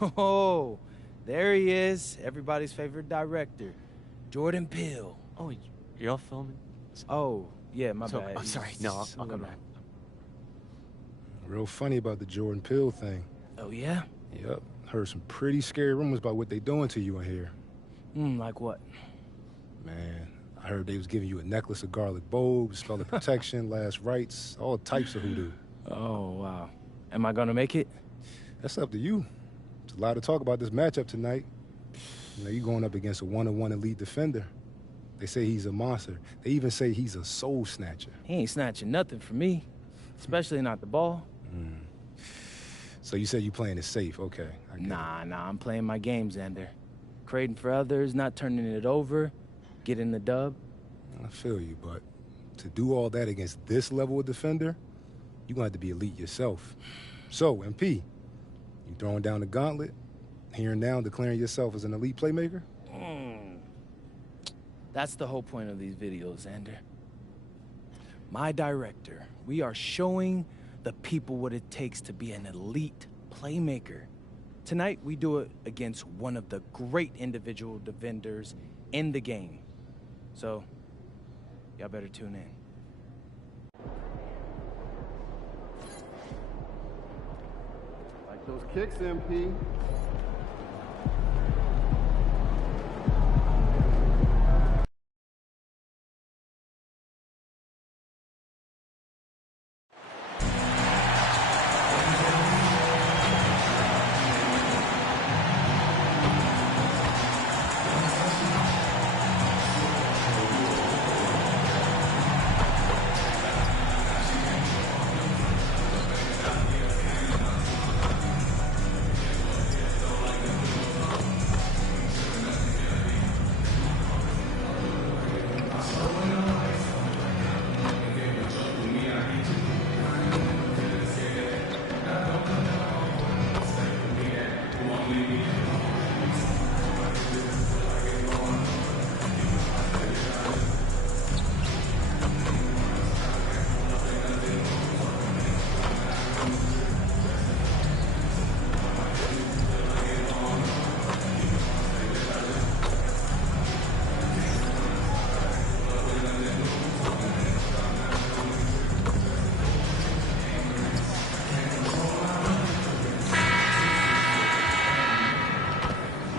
Oh, there he is, everybody's favorite director, Jordan Peele. Oh, you're all filming? Oh, yeah, my bad. Oh, sorry. No, I'll come back. Real funny about the Jordan Peele thing. Oh, yeah? Yep. Heard some pretty scary rumors about what they doing to you in here. Like what? Man, I heard they was giving you a necklace of garlic bulbs, spell of protection, last rites, all types of hoodoo. Oh, wow. Am I gonna make it? That's up to you. There's a lot to talk about this matchup tonight. You know, you're going up against a one-on-one elite defender. They say he's a monster. They even say he's a soul snatcher. He ain't snatching nothing from me, especially not the ball. So you said you playing it safe, okay. Nah, I'm playing my game, Xander. Trading for others, not turning it over, getting the dub. I feel you, but to do all that against this level of defender, you're going to have to be elite yourself. So, MP, you throwing down the gauntlet, here and now declaring yourself as an elite playmaker? That's the whole point of these videos, Xander. My director, we are showing the people what it takes to be an elite playmaker. Tonight, we do it against one of the great individual defenders in the game. So, y'all better tune in. Like those kicks, MP.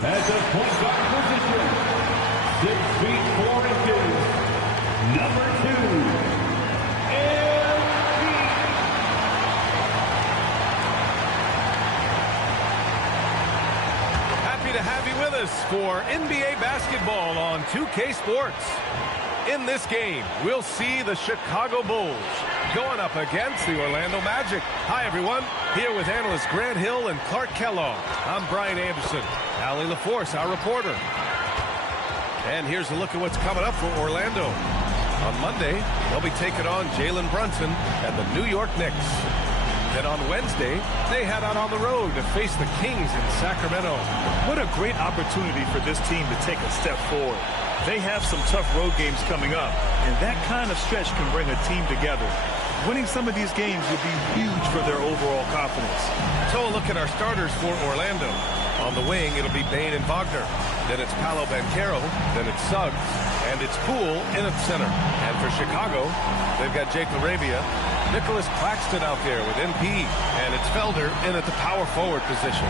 At the point guard position, 6 feet 4 inches, number 2, MP. Happy to have you with us for NBA basketball on 2K Sports. In this game, we'll see the Chicago Bulls going up against the Orlando Magic. Hi, everyone. Here with analysts Grant Hill and Clark Kellogg. I'm Brian Anderson. Allie LaForce, our reporter. And here's a look at what's coming up for Orlando. On Monday, they'll be taking on Jalen Brunson and the New York Knicks. Then on Wednesday, they head out on the road to face the Kings in Sacramento. What a great opportunity for this team to take a step forward. They have some tough road games coming up, and that kind of stretch can bring a team together. Winning some of these games would be huge for their overall confidence. So a look at our starters for Orlando. On the wing, it'll be Bane and Wagner. Then it's Paolo Banchero. Then it's Suggs. And it's Poole in at center. And for Chicago, they've got Jake LaRavia, Nicholas Claxton out there with MP. And it's Felder in at the power forward position.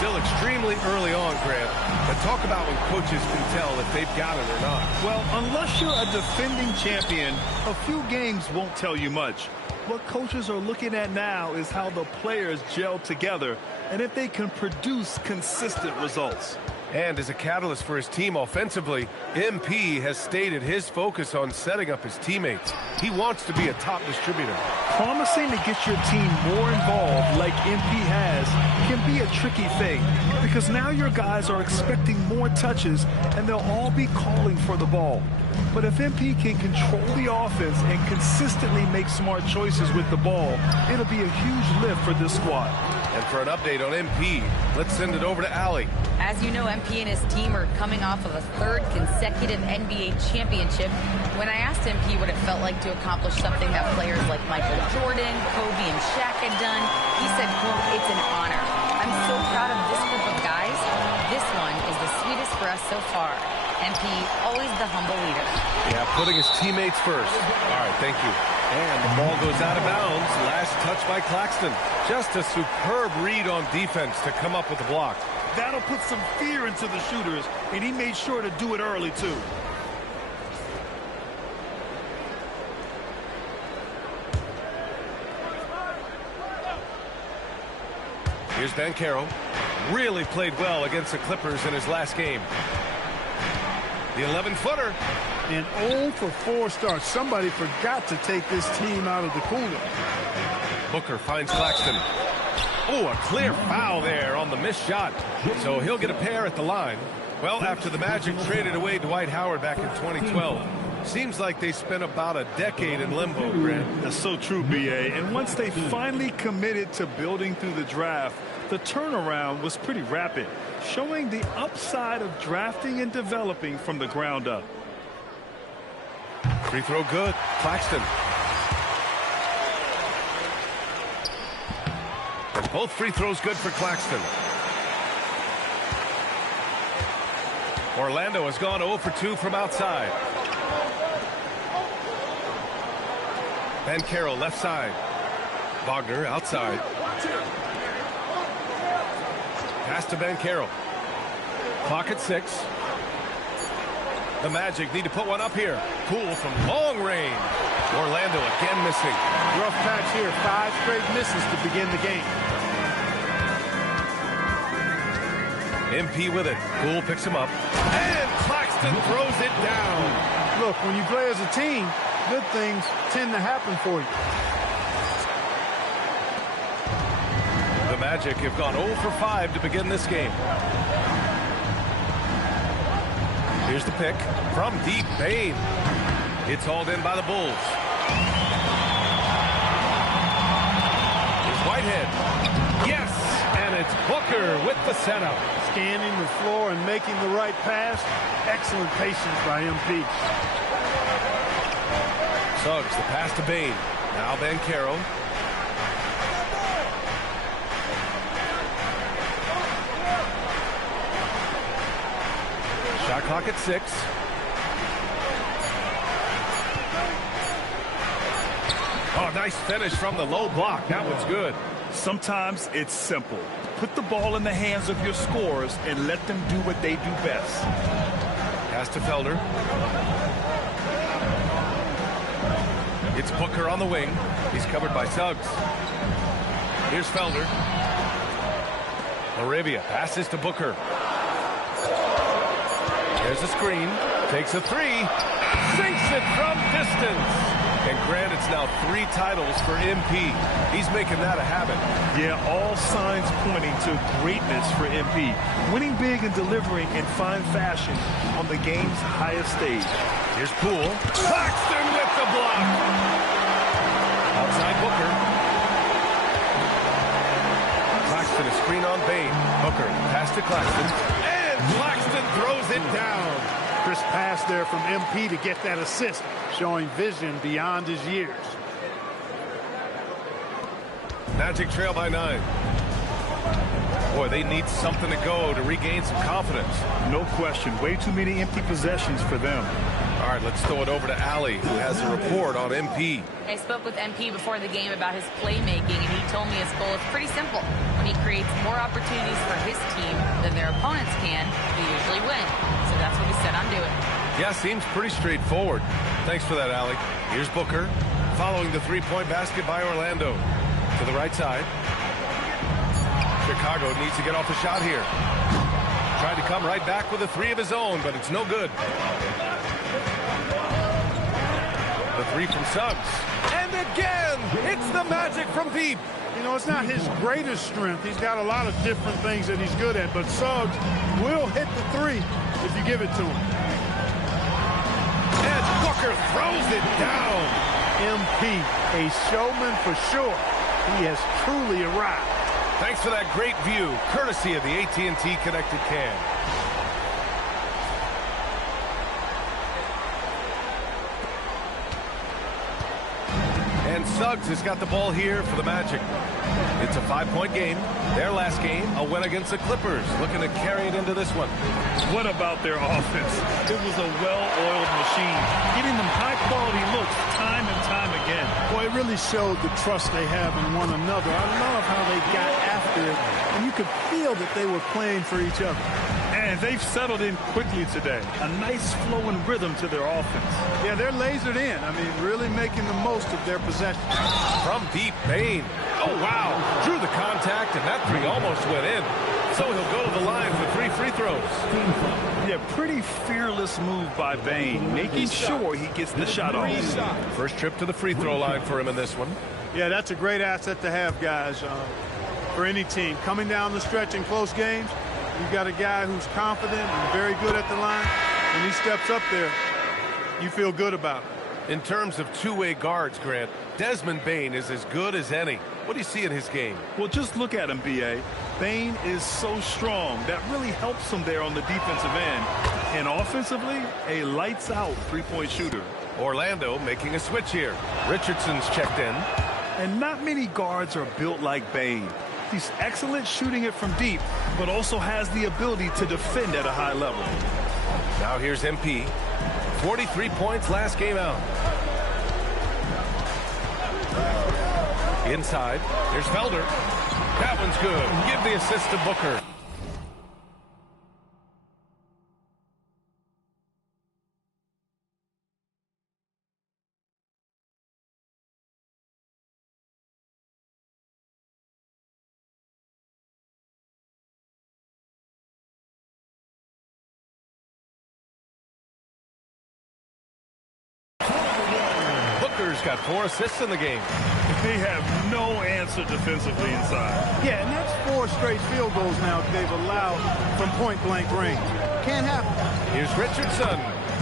Still extremely early on, Grant. But talk about when coaches can tell if they've got it or not. Well, unless you're a defending champion, a few games won't tell you much. What coaches are looking at now is how the players gel together and if they can produce consistent results. And as a catalyst for his team offensively, MP has stated his focus on setting up his teammates. He wants to be a top distributor. Promising to get your team more involved like MP has can be a tricky thing because now your guys are expecting more touches and they'll all be calling for the ball. But if MP can control the offense and consistently make smart choices with the ball, it'll be a huge lift for this squad. And for an update on MP, let's send it over to Allie. As you know, MP and his team are coming off of a third consecutive NBA championship. When I asked MP what it felt like to accomplish something that players like Michael Jordan, Kobe, and Shaq had done, he said, quote, "It's an honor. I'm so proud of this group of guys. This one is the sweetest for us so far. MP, always the humble leader. Yeah, putting his teammates first. All right, thank you. And the ball goes out of bounds. Last touch by Claxton. Just a superb read on defense to come up with the block. That'll put some fear into the shooters, and he made sure to do it early, too. Here's Banchero. Really played well against the Clippers in his last game. The 11-footer. An 0 for 4 start. Somebody forgot to take this team out of the cooler. Booker finds Claxton. Oh, a clear foul there on the missed shot. So he'll get a pair at the line. Well, after the Magic traded away Dwight Howard back in 2012, seems like they spent about a decade in limbo, Grant. That's so true, B.A. And once they finally committed to building through the draft, the turnaround was pretty rapid, showing the upside of drafting and developing from the ground up. Free throw good. Claxton. And both free throws good for Claxton. Orlando has gone 0 for 2 from outside. Banchero left side. Wagner outside. Pass to Banchero. Clock at 6. The Magic need to put one up here. Poole from long range. Orlando again missing. Rough patch here. 5 straight misses to begin the game. MP with it. Poole picks him up. And Claxton throws it down. Look, when you play as a team, good things tend to happen for you. The Magic have gone 0 for 5 to begin this game. Here's the pick from deep. Bane. It's hauled in by the Bulls. Here's Whitehead. Yes, and it's Booker with the setup. Scanning the floor and making the right pass. Excellent patience by MP. Suggs, the pass to Bane. Now Banchero. Shot clock at 6. Oh, nice finish from the low block. That one's good. Sometimes it's simple. Put the ball in the hands of your scorers and let them do what they do best. Pass to Felder. It's Booker on the wing. He's covered by Suggs. Here's Felder. Arabia passes to Booker. There's a screen. Takes a 3. Sinks it from distance. And Grant, it's now 3 titles for MP. He's making that a habit. Yeah, all signs pointing to greatness for MP. Winning big and delivering in fine fashion on the game's highest stage. Here's Poole. Claxton with the block. Outside Booker. Claxton, a screen on Bane. Booker, pass to Claxton. And Claxton throws it down. Crisp pass there from MP to get that assist, showing vision beyond his years. Magic trail by 9. Boy, they need something to go to regain some confidence. No question. Way too many empty possessions for them. All right, let's throw it over to Allie, who has a report on MP. I spoke with MP before the game about his playmaking, and he told me his goal is pretty simple. When he creates more opportunities for his team than their opponents can, they usually win. So that's what he said on doing. Yeah, seems pretty straightforward. Thanks for that, Allie. Here's Booker, following the three-point basket by Orlando. To the right side. Chicago needs to get off the shot here. Tried to come right back with a 3 of his own, but it's no good. The 3 from Suggs. And again, it's the Magic from deep. You know, it's not his greatest strength. He's got a lot of different things that he's good at, but Suggs will hit the 3 if you give it to him. And Booker throws it down. MP, a showman for sure. He has truly arrived. Thanks for that great view, courtesy of the AT&T Connected Cam. And Suggs has got the ball here for the Magic. It's a 5-point game. Their last game, a win against the Clippers. Looking to carry it into this one. What about their offense? It was a well-oiled machine, getting them high-quality looks time and time again. Boy, it really showed the trust they have in one another. I love how they got after it, and you could feel that they were playing for each other. And they've settled in quickly today. A nice flowing rhythm to their offense. Yeah, they're lasered in. I mean, really making the most of their possession. From deep, Bane. Oh, wow. Drew the contact, and that three almost went in. So he'll go to the line for 3 free throws. Yeah, pretty fearless move by Bane, making sure he gets the shot off. First trip to the free throw line for him in this one. Yeah, that's a great asset to have, guys, for any team. Coming down the stretch in close games, you've got a guy who's confident and very good at the line. When he steps up there, you feel good about it. In terms of two-way guards, Grant, Desmond Bane is as good as any. What do you see in his game? Well, just look at him, B.A. Bane is so strong. That really helps him there on the defensive end. And offensively, a lights-out three-point shooter. Orlando making a switch here. Richardson's checked in. And not many guards are built like Bane. He's excellent shooting it from deep, but also has the ability to defend at a high level. Now here's MP. 43 points last game out. Inside, here's Felder. That one's good. Give the assist to Booker. Booker's got 4 assists in the game. They have no answer defensively inside. Yeah, and that's 4 straight field goals now they've allowed from point-blank range. Can't happen. Here's Richardson.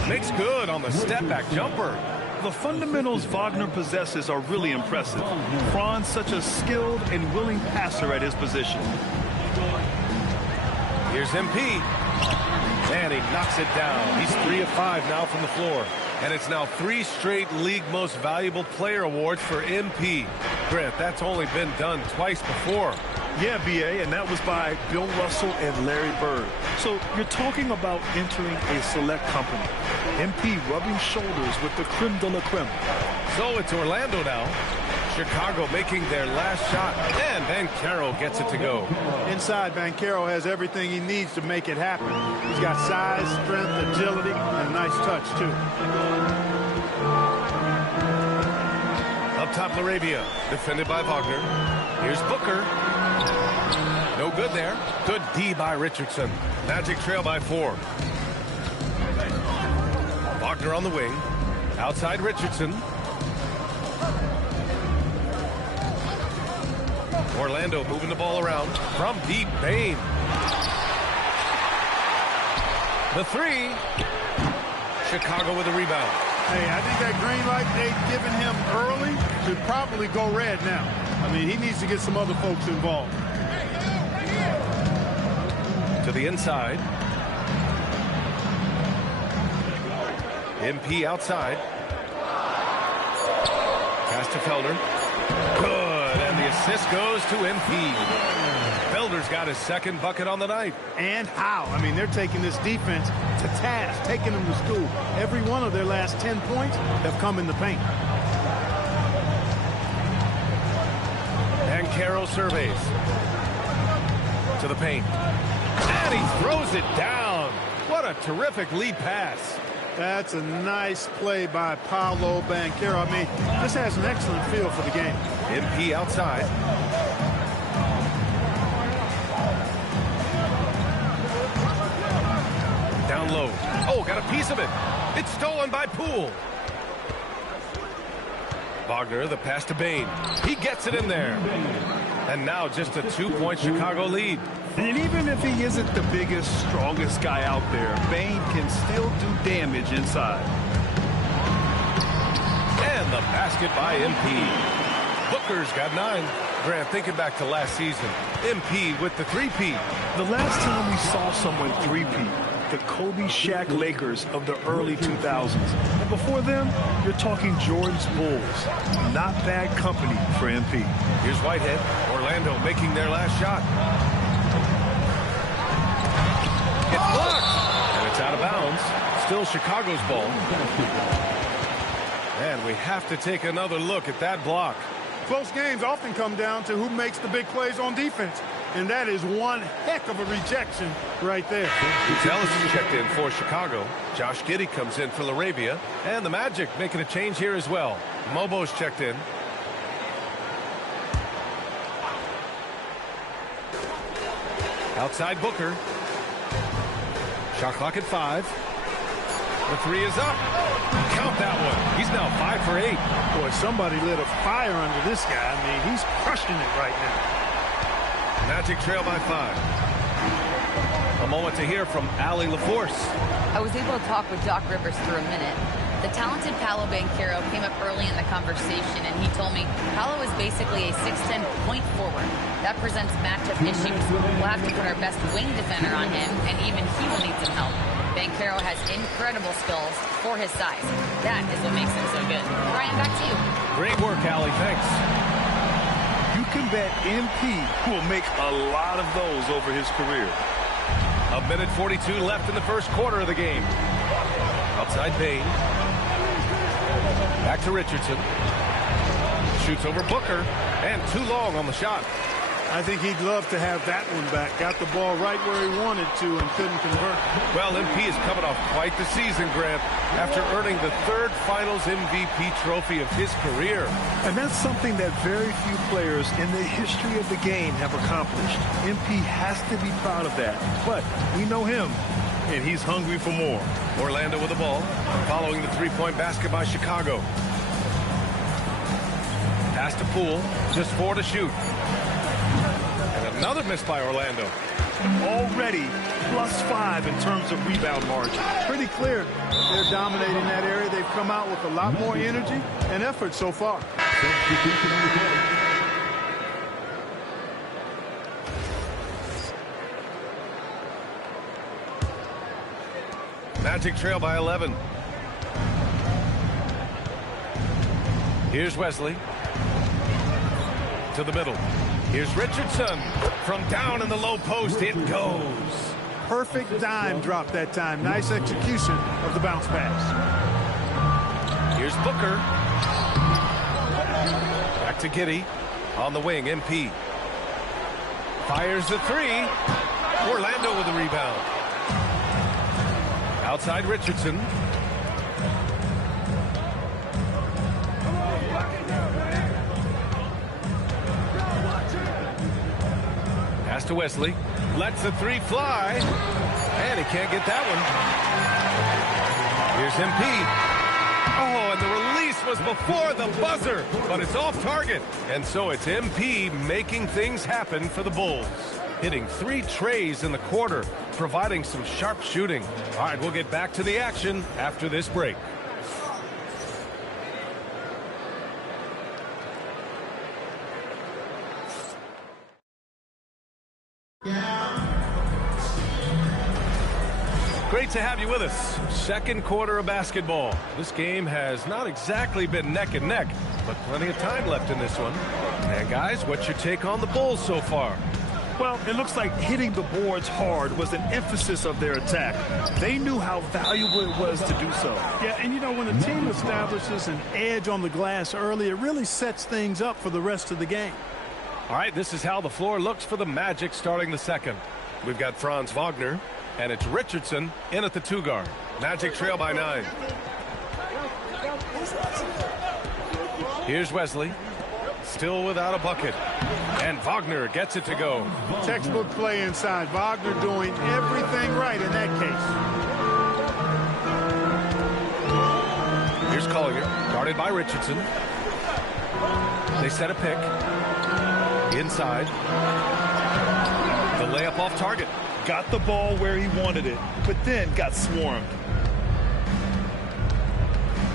Makes good on the step-back jumper. The fundamentals Wagner possesses are really impressive. Fran's such a skilled and willing passer at his position. Here's MP. And he knocks it down. He's 3 of 5 now from the floor. And it's now 3 straight league most valuable player awards for MP. Grant, that's only been done twice before. Yeah, B.A., and that was by Bill Russell and Larry Bird. So you're talking about entering a select company. MP rubbing shoulders with the creme de la creme. So it's Orlando now. Chicago making their last shot, and Banchero gets it to go. Inside, Banchero has everything he needs to make it happen. He's got size, strength, agility, and a nice touch, too. Up top, Laravia, defended by Wagner. Here's Booker. No good there. Good D by Richardson. Magic trail by 4. Wagner on the wing. Outside Richardson. Orlando moving the ball around from deep. Bane. The 3. Chicago with a rebound. Hey, I think that green light they've given him early should probably go red now. I mean, he needs to get some other folks involved. To the inside. MP outside. Pass to Felder. Good, and the assist goes to MP. Felder's got his second bucket on the night. And how? I mean, they're taking this defense to task, taking them to school. Every one of their last 10 points have come in the paint. Banchero surveys. To the paint. And he throws it down. What a terrific lead pass. That's a nice play by Paolo Banchero. I mean, this has an excellent feel for the game. MP outside. Down low. Oh, got a piece of it. It's stolen by Poole. Wagner, the pass to Bane. He gets it in there. And now just a 2-point Chicago lead. And even if he isn't the biggest, strongest guy out there, Bane can still do damage inside. And the basket by MP. Booker's got 9. Grant, thinking back to last season, MP with the 3-peat. The last time we saw someone 3-peat, the Kobe Shaq Lakers of the early 2000s. And before them, you're talking Jordan's Bulls. Not bad company for MP. Here's Whitehead. Orlando making their last shot. It's blocked. And it's out of bounds. Still Chicago's ball. And we have to take another look at that block. Close games often come down to who makes the big plays on defense. And that is one heck of a rejection right there. Ellis is checked in for Chicago. Josh Giddey comes in for LaRavia. And the Magic making a change here as well. Mobo's checked in. Outside Booker. Shot clock at 5. The 3 is up. Count that one. He's now 5 for 8. Boy, somebody lit a fire under this guy. I mean, he's crushing it right now. Magic trail by 5. A moment to hear from Allie LaForce. I was able to talk with Doc Rivers for a minute. The talented Paolo Banchero came up early in the conversation, and he told me Paolo is basically a 6'10" point forward. That presents matchup issues. We'll have to put our best wing defender on him, and even he will need some help. Banchero has incredible skills for his size. That is what makes him so good. Brian, back to you. Great work, Allie. Thanks. You can bet MP will make a lot of those over his career. A minute 42 left in the first quarter of the game. Outside Payne. Back to Richardson. Shoots over Booker. And too long on the shot. I think he'd love to have that one back. Got the ball right where he wanted to and couldn't convert. Well, MP is coming off quite the season, Grant, after earning the 3rd Finals MVP trophy of his career. And that's something that very few players in the history of the game have accomplished. MP has to be proud of that. But we know him, and he's hungry for more. Orlando with the ball, following the 3-point basket by Chicago. Pass to Poole, just 4 to shoot. Another miss by Orlando. Already +5 in terms of rebound margin. Pretty clear they're dominating that area. They've come out with a lot more energy and effort so far. Magic trail by 11. Here's Wesley. To the middle. Here's Richardson. From down in the low post, it goes. Perfect dime drop that time. Nice execution of the bounce pass. Here's Booker. Back to Giddey. On the wing, MP. Fires the 3. Orlando with the rebound. Outside Richardson. Pass to Wesley. Lets the 3 fly. And he can't get that one. Here's MP. Oh, and the release was before the buzzer. But it's off target. And so it's MP making things happen for the Bulls. Hitting 3 trays in the quarter, providing some sharp shooting. All right, we'll get back to the action after this break. Great to have you with us. Second quarter of basketball. This game has not exactly been neck and neck, but plenty of time left in this one. And guys, what's your take on the Bulls so far? Well, it looks like hitting the boards hard was an emphasis of their attack. They knew how valuable it was to do so. Yeah, and you know, when a team establishes an edge on the glass early, it really sets things up for the rest of the game. All right, this is how the floor looks for the Magic starting the second. We've got Franz Wagner, and it's Richardson in at the 2 guard. Magic trail by 9. Here's Wesley. Still without a bucket. And Wagner gets it to go. Textbook play inside. Wagner doing everything right in that case. Here's Collier, guarded by Richardson. They set a pick. Inside. The layup off target. Got the ball where he wanted it, but then got swarmed.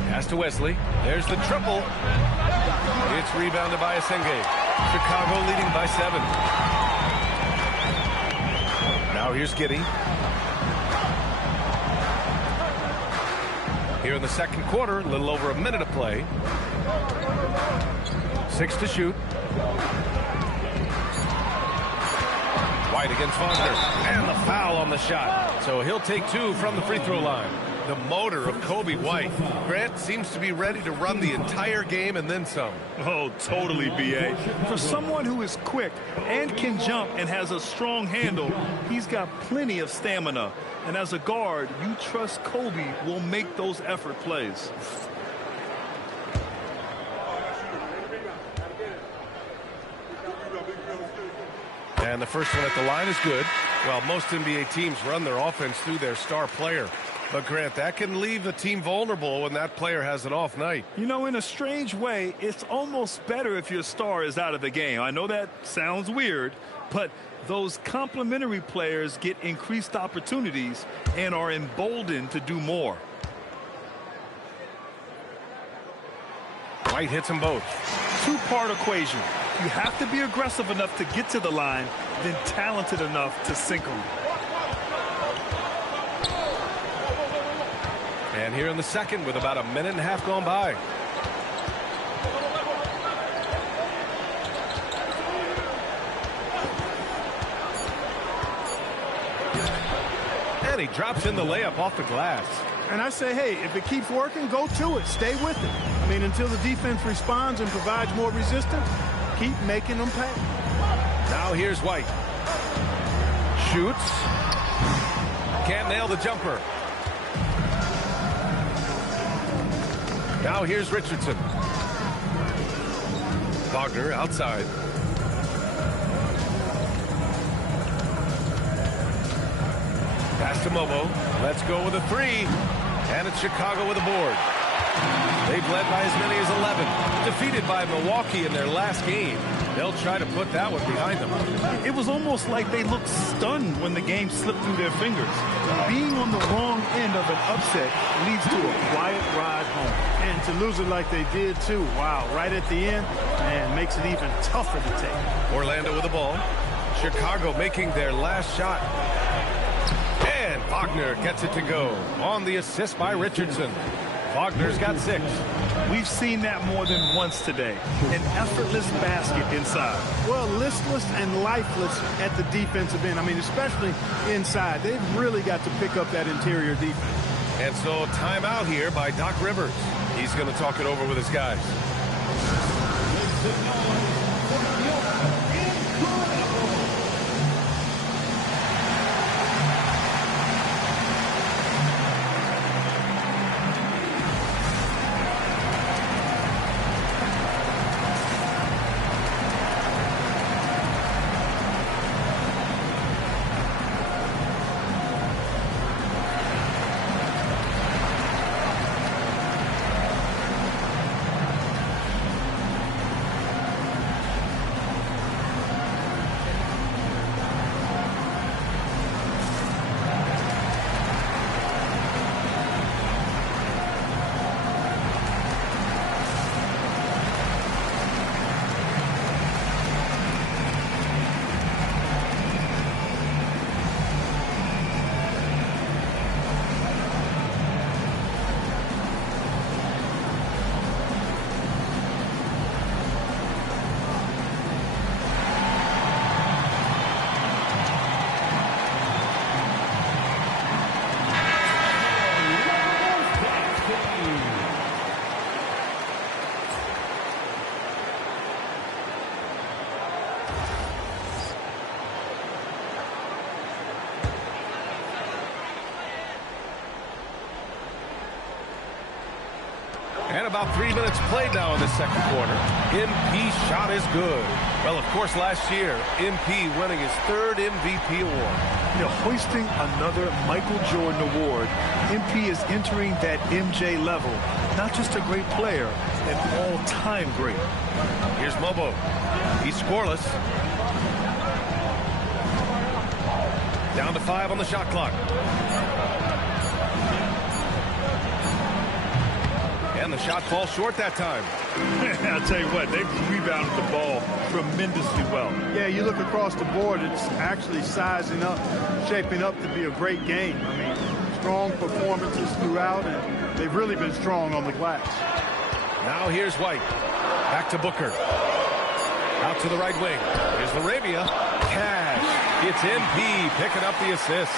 Pass to Wesley. There's the triple. It's rebounded by Asenge. Chicago leading by 7. Now here's Giddey. Here in the second quarter, a little over a minute to play. 6 to shoot. White against Wagner. And the foul on the shot. So he'll take 2 from the free throw line. The motor of Coby White. Grant seems to be ready to run the entire game and then some. Oh, totally, B.A. For someone who is quick and can jump and has a strong handle, he's got plenty of stamina. And as a guard, you trust Coby will make those effort plays. And the first one at the line is good. Well, most NBA teams run their offense through their star player. But, Grant, that can leave a team vulnerable when that player has an off night. You know, in a strange way, it's almost better if your star is out of the game. I know that sounds weird, but those complementary players get increased opportunities and are emboldened to do more. White hits them both. Two-part equation. You have to be aggressive enough to get to the line, then talented enough to sink them. And here in the second with about a minute and a half gone by. And he drops in the layup off the glass. And I say, hey, if it keeps working, go to it. Stay with it. I mean, until the defense responds and provides more resistance, keep making them pay. Now here's White. Shoots. Can't nail the jumper. Now here's Richardson. Wagner outside. Pass to Mobo. Let's go with a 3. And it's Chicago with a board. They've led by as many as 11. Defeated by Milwaukee in their last game. They'll try to put that one behind them. It was almost like they looked stunned when the game slipped through their fingers. Being on the wrong end of an upset leads to a quiet ride home. And to lose it like they did, too. Wow, right at the end, man, makes it even tougher to take. Orlando with the ball. Chicago making their last shot. And Wagner gets it to go on the assist by Richardson. Wagner's got 6. We've seen that more than once today. An effortless basket inside. Well, listless and lifeless at the defensive end. I mean, especially inside. They've really got to pick up that interior defense. And so timeout here by Doc Rivers. He's going to talk it over with his guys. And about 3 minutes played now in the second quarter. MP shot is good. Well, of course, last year, MP winning his 3rd MVP award. You know, hoisting another Michael Jordan award, MP is entering that MJ level. Not just a great player, an all-time great. Here's Mobo. He's scoreless. Down to 5 on the shot clock. And the shot falls short that time. I'll tell you what, they've rebounded the ball tremendously well. Yeah, you look across the board, it's actually shaping up to be a great game. I mean, strong performances throughout, and they've really been strong on the glass. Now here's White. Back to Booker. Out to the right wing. Here's Laravia. Cash. It's MP picking up the assist.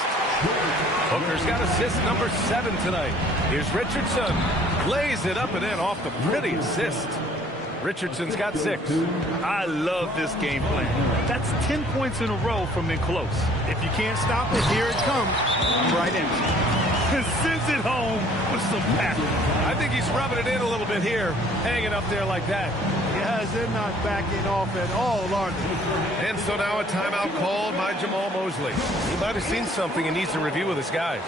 Booker's got assist number 7 tonight. Here's Richardson. Lays it up and in off the pretty assist. Richardson's got 6. I love this game plan. That's 10 points in a row from in close. If you can't stop it, here it comes. Right in. Sends it home with some passion. I think he's rubbing it in a little bit here, hanging up there like that. Yes, they're not backing off at all, are they? And so now a timeout called by Jamal Mosley. He might have seen something and needs to review with his guys.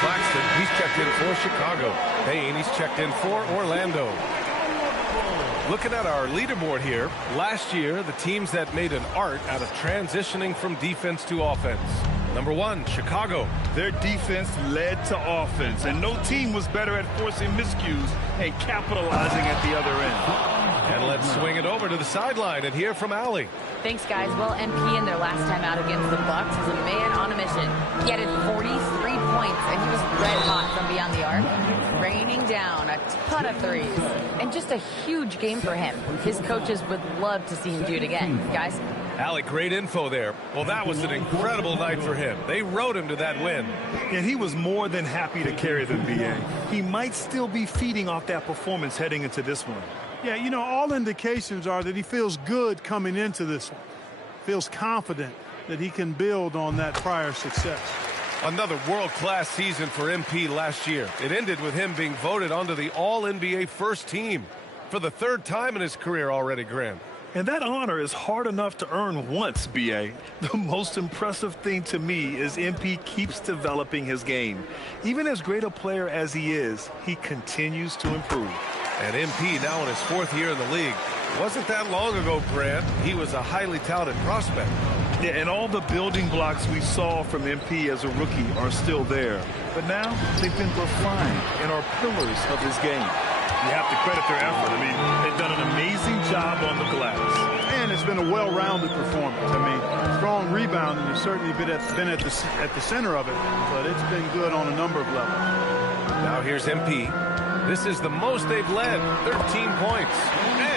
Claxton, he's checked in for Chicago. Payne, he's checked in for Orlando. Looking at our leaderboard here, last year, the teams that made an art out of transitioning from defense to offense. Number 1, Chicago. Their defense led to offense, and no team was better at forcing miscues and capitalizing at the other end. And let's swing it over to the sideline and hear from Allie. Thanks, guys. Well, MP in their last time out against the Bucks was a man on a mission. He added 43 points, and he was red hot from beyond the arc, raining down a ton of threes. And just a huge game for him. His coaches would love to see him do it again. Guys? Allie, great info there. Well, that was an incredible night for him. They rode him to that win. And he was more than happy to carry them, B.A. He might still be feeding off that performance heading into this one. Yeah, you know, all indications are that he feels good coming into this one. Feels confident that he can build on that prior success. Another world-class season for MP last year. It ended with him being voted onto the All-NBA first team for the 3rd time in his career already, Grant. And that honor is hard enough to earn once, B.A. The most impressive thing to me is MP keeps developing his game. Even as great a player as he is, he continues to improve. And MP now in his 4th year in the league. Wasn't that long ago, Grant. He was a highly touted prospect. Yeah, and all the building blocks we saw from MP as a rookie are still there. But now they've been refined and are pillars of his game. You have to credit their effort. I mean, they've done an amazing job on the glass. And it's been a well-rounded performance. I mean, strong rebounding has certainly been at the center of it, but it's been good on a number of levels. Now here's MP. This is the most they've led, 13 points.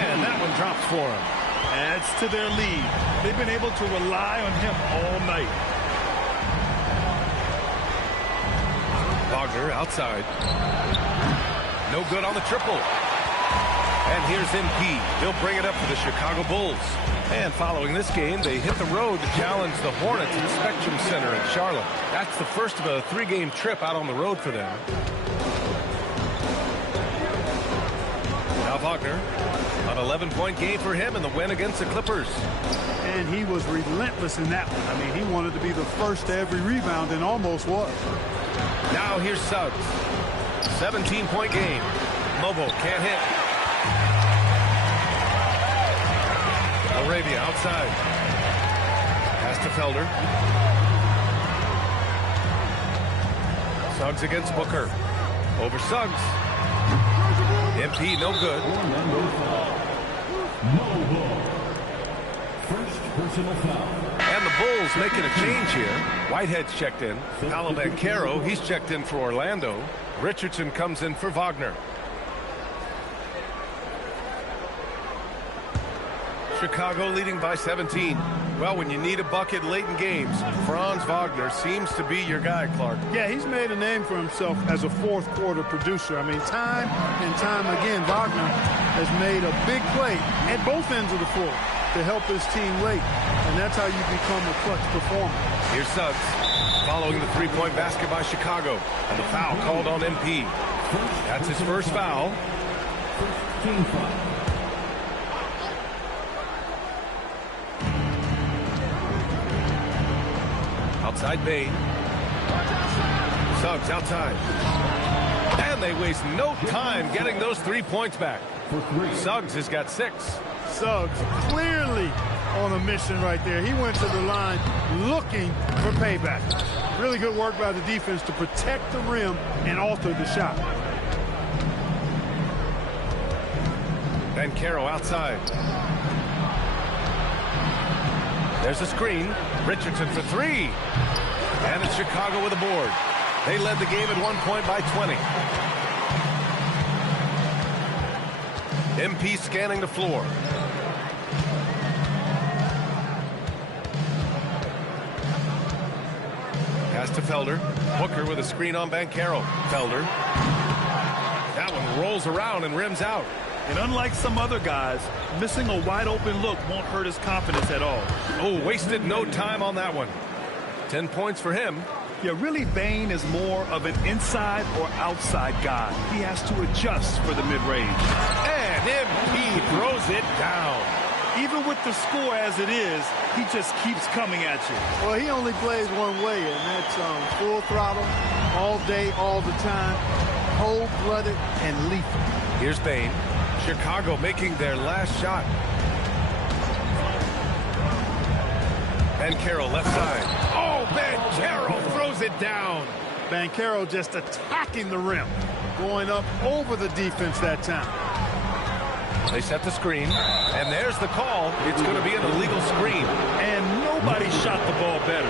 And that one drops for him. Adds to their lead. They've been able to rely on him all night. Wagner outside. No good on the triple. And here's MP. He'll bring it up to the Chicago Bulls. And following this game, they hit the road to challenge the Hornets at Spectrum Center in Charlotte. That's the first of a 3-game trip out on the road for them. Now Wagner, an 11-point game for him in the win against the Clippers. And he was relentless in that one. I mean, he wanted to be the first to every rebound and almost was. Now here's Suggs. 17-point game. Mobo can't hit. Laravia outside. Pass to Felder. Suggs against Booker. Over Suggs. MP no good. First personal foul. And the Bulls making a change here. Whitehead's checked in. Paolo Banchero, he's checked in for Orlando. Richardson comes in for Wagner. Chicago leading by 17. Well, when you need a bucket late in games, Franz Wagner seems to be your guy, Clark. Yeah, he's made a name for himself as a fourth quarter producer. I mean, time and time again, Wagner has made a big play at both ends of the floor to help his team late. And that's how you become a clutch performer. Here's Suggs following the three-point basket by Chicago. And the foul called on MP. That's his first foul. Team foul. Outside Bane. Suggs outside. And they waste no time getting those 3 points back. Suggs has got 6. Suggs clearly on a mission right there. He went to the line looking for payback. Really good work by the defense to protect the rim and alter the shot. Banchero outside. There's a screen. Richardson for 3. And it's Chicago with a board. They led the game at 1 point by 20. MP scanning the floor. Pass to Felder. Booker with a screen on Banchero. Felder. That one rolls around and rims out. And unlike some other guys, missing a wide open look won't hurt his confidence at all. Oh, wasted no time on that one. 10 points for him. Yeah, really, Bane is more of an inside or outside guy. He has to adjust for the mid-range. And MP throws it down. Even with the score as it is, he just keeps coming at you. Well, he only plays one way, and that's full throttle, all day, all the time, cold-blooded and lethal. Here's Bane. Chicago making their last shot. Banchero left side. Oh, Banchero throws it down. Banchero just attacking the rim, going up over the defense that time. They set the screen, and there's the call. It's going to be an illegal screen. And nobody shot the ball better.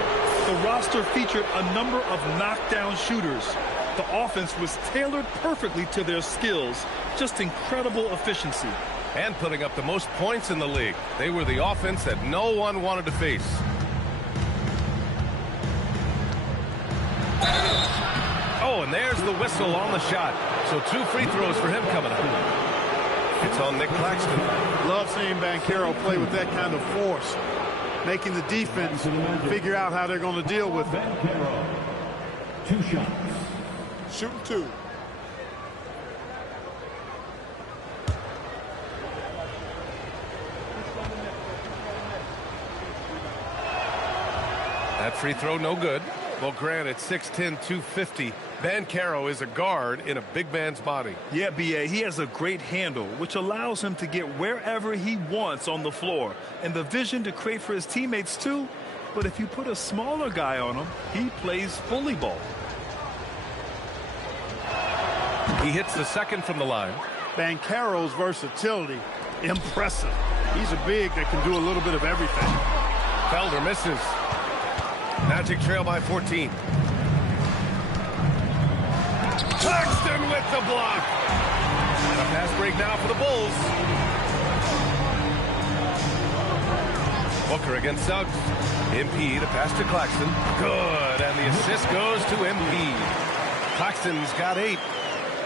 The roster featured a number of knockdown shooters. The offense was tailored perfectly to their skills. Just incredible efficiency. And putting up the most points in the league. They were the offense that no one wanted to face. Oh, and there's the whistle on the shot. So 2 free throws for him coming up. It's on Nick Claxton. Love seeing Banchero play with that kind of force, making the defense figure out how they're going to deal with it. Banchero. 2 shots. Shooting 2. That free throw no good. Well, granted, 6'10", 250. Banchero is a guard in a big man's body. Yeah, B.A., he has a great handle, which allows him to get wherever he wants on the floor. And the vision to create for his teammates, too. But if you put a smaller guy on him, he plays bully ball. He hits the second from the line. Banchero's versatility, impressive. He's a big that can do a little bit of everything. Felder misses. Magic trail by 14. Claxton with the block. And a pass break now for the Bulls. Booker against Suggs. MP, the pass to Claxton. Good, and the assist goes to MP. Claxton's got 8.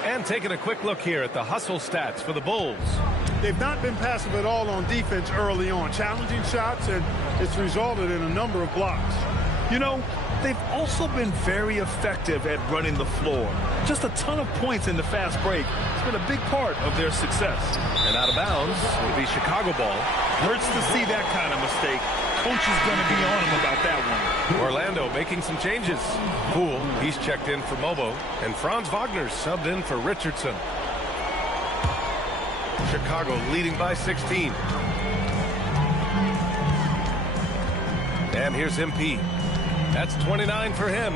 And taking a quick look here at the hustle stats for the Bulls. They've not been passive at all on defense early on. Challenging shots, and it's resulted in a number of blocks. You know, they've also been very effective at running the floor. Just a ton of points in the fast break. It's been a big part of their success. And out of bounds will be Chicago ball. Hurts to see that kind of mistake. Coach is going to be on him about that one. Orlando making some changes. Poole, he's checked in for Mobo. And Franz Wagner subbed in for Richardson. Chicago leading by 16. And here's MP. That's 29 for him.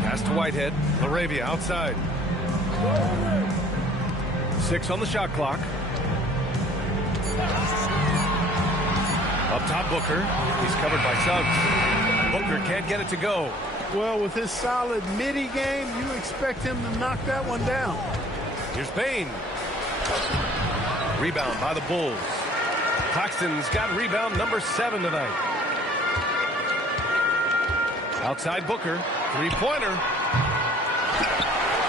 Pass to Whitehead. Laravia outside. 6 on the shot clock. Up top, Booker. He's covered by Suggs. Booker can't get it to go. Well, with his solid midi game, you expect him to knock that one down. Here's Bane. Rebound by the Bulls. Claxton's got rebound number 7 tonight. Outside Booker, three-pointer.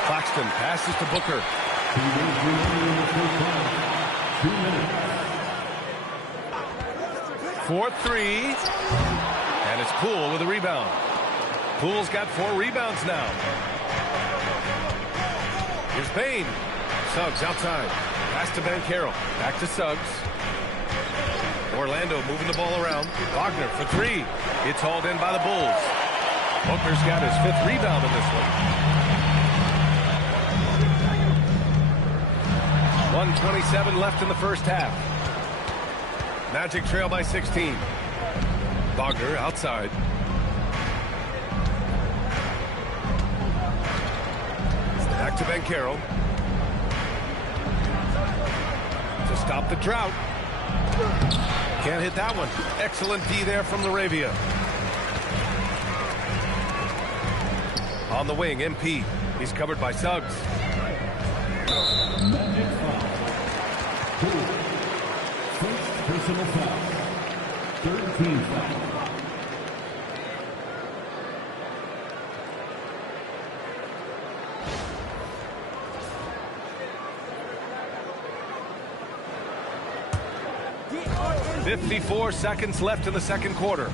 Claxton passes to Booker. 4-3. And it's Poole with a rebound. Poole's got 4 rebounds now. Here's Payne. Suggs outside. Pass to Banchero. Back to Suggs. Orlando moving the ball around. Wagner for 3. It's hauled in by the Bulls. Booker's got his 5th rebound in this one. 1:27 left in the first half. Magic trail by 16. Wagner outside. Back to Banchero. To stop the drought. Can't hit that one. Excellent D there from LaRavia. On the wing, MP. He's covered by Suggs. Magic foul. First personal foul. 13 foul. .54 seconds left in the second quarter.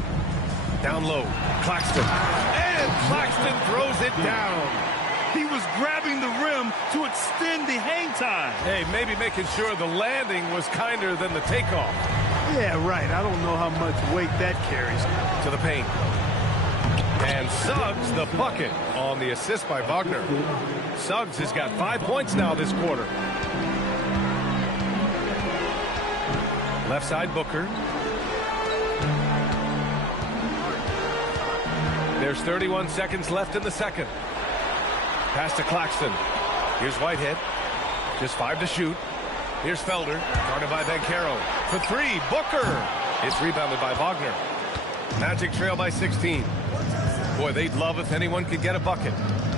Down low, Claxton. And Claxton throws it down. He was grabbing the rim to extend the hang time. Hey, maybe making sure the landing was kinder than the takeoff. Yeah, right. I don't know how much weight that carries. To the paint. And Suggs the bucket on the assist by Wagner. Suggs has got 5 points now this quarter. Left side, Booker. There's 31 seconds left in the second. Pass to Claxton. Here's Whitehead. Just 5 to shoot. Here's Felder. Guarded by Banchero. For 3, Booker. It's rebounded by Wagner. Magic trail by 16. Boy, they'd love if anyone could get a bucket.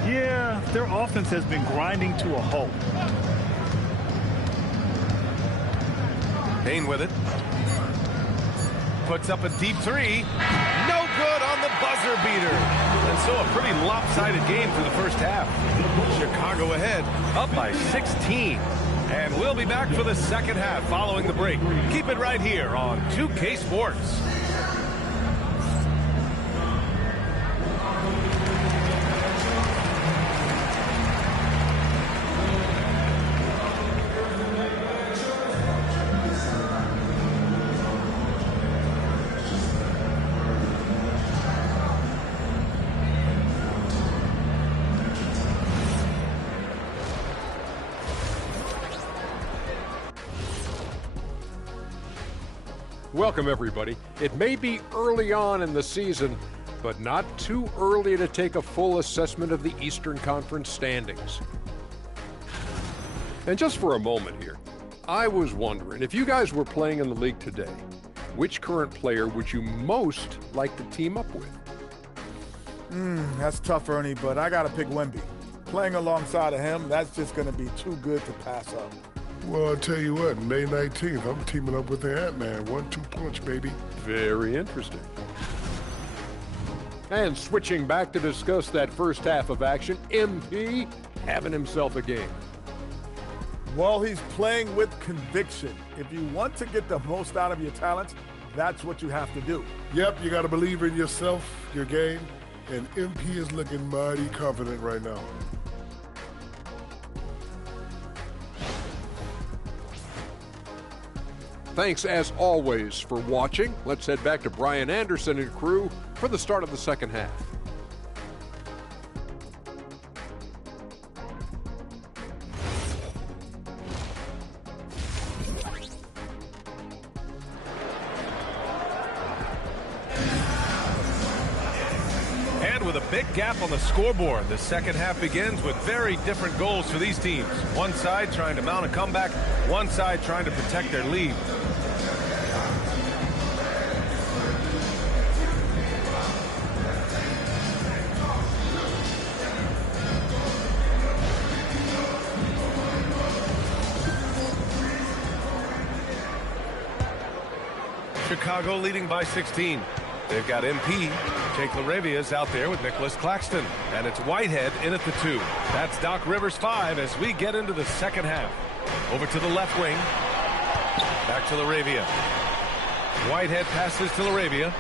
Yeah, their offense has been grinding to a halt. Payne with it. Puts up a deep 3. No good on the buzzer beater. And so a pretty lopsided game for the first half. Chicago ahead, up by 16. And we'll be back for the second half following the break. Keep it right here on 2K Sports. Welcome, everybody. It may be early on in the season, but not too early to take a full assessment of the Eastern Conference standings. And just for a moment here, I was wondering, if you guys were playing in the league today, which current player would you most like to team up with? That's tough, Ernie, but I got to pick Wemby. Playing alongside of him, that's just going to be too good to pass up. Well, I'll tell you what, May 19th, I'm teaming up with the Ant-Man. 1-2 punch, baby. Very interesting. And switching back to discuss that first half of action, MP having himself a game. Well, he's playing with conviction. If you want to get the most out of your talents, that's what you have to do. Yep, you got to believe in yourself, your game, and MP is looking mighty confident right now. Thanks, as always, for watching. Let's head back to Brian Anderson and crew for the start of the second half. And with a big gap on the scoreboard, the second half begins with very different goals for these teams. One side trying to mount a comeback, one side trying to protect their lead. Chicago leading by 16. They've got MP. Jake LaRavia's out there with Nicholas Claxton. And it's Whitehead in at the 2. That's Doc Rivers 5 as we get into the second half. Over to the left wing. Back to LaRavia. Whitehead passes to LaRavia.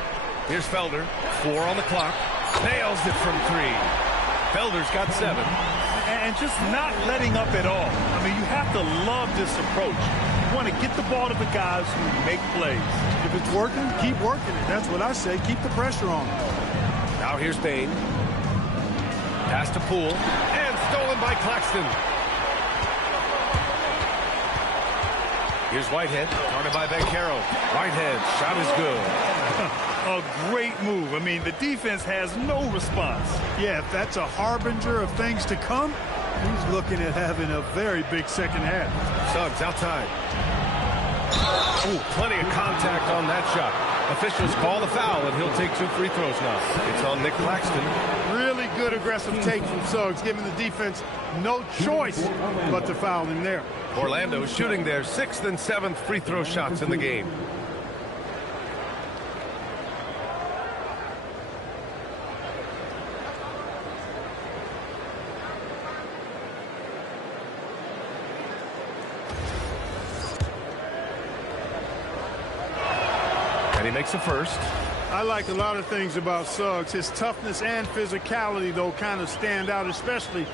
Here's Felder. 4 on the clock. Nails it from 3. Felder's got 7. And just not letting up at all. I mean, you have to love this approach. You want to get the ball to the guys who make plays. If it's working, keep working it. That's what I say. Keep the pressure on. Now here's Bain. Pass to Poole. And stolen by Claxton. Here's Whitehead. Guarded by Banchero. Whitehead. Shot is good. A great move. I mean, the defense has no response. Yeah, if that's a harbinger of things to come, he's looking at having a very big second half. Suggs outside. Ooh, plenty of contact on that shot. Officials call the foul, and he'll take 2 free throws now. It's on Nick Claxton. Really good aggressive take from Suggs, giving the defense no choice but to foul him there. Orlando shooting their 6th and 7th free throw shots in the game. And he makes the first. I like a lot of things about Suggs. His toughness and physicality, though, kind of stand out, especially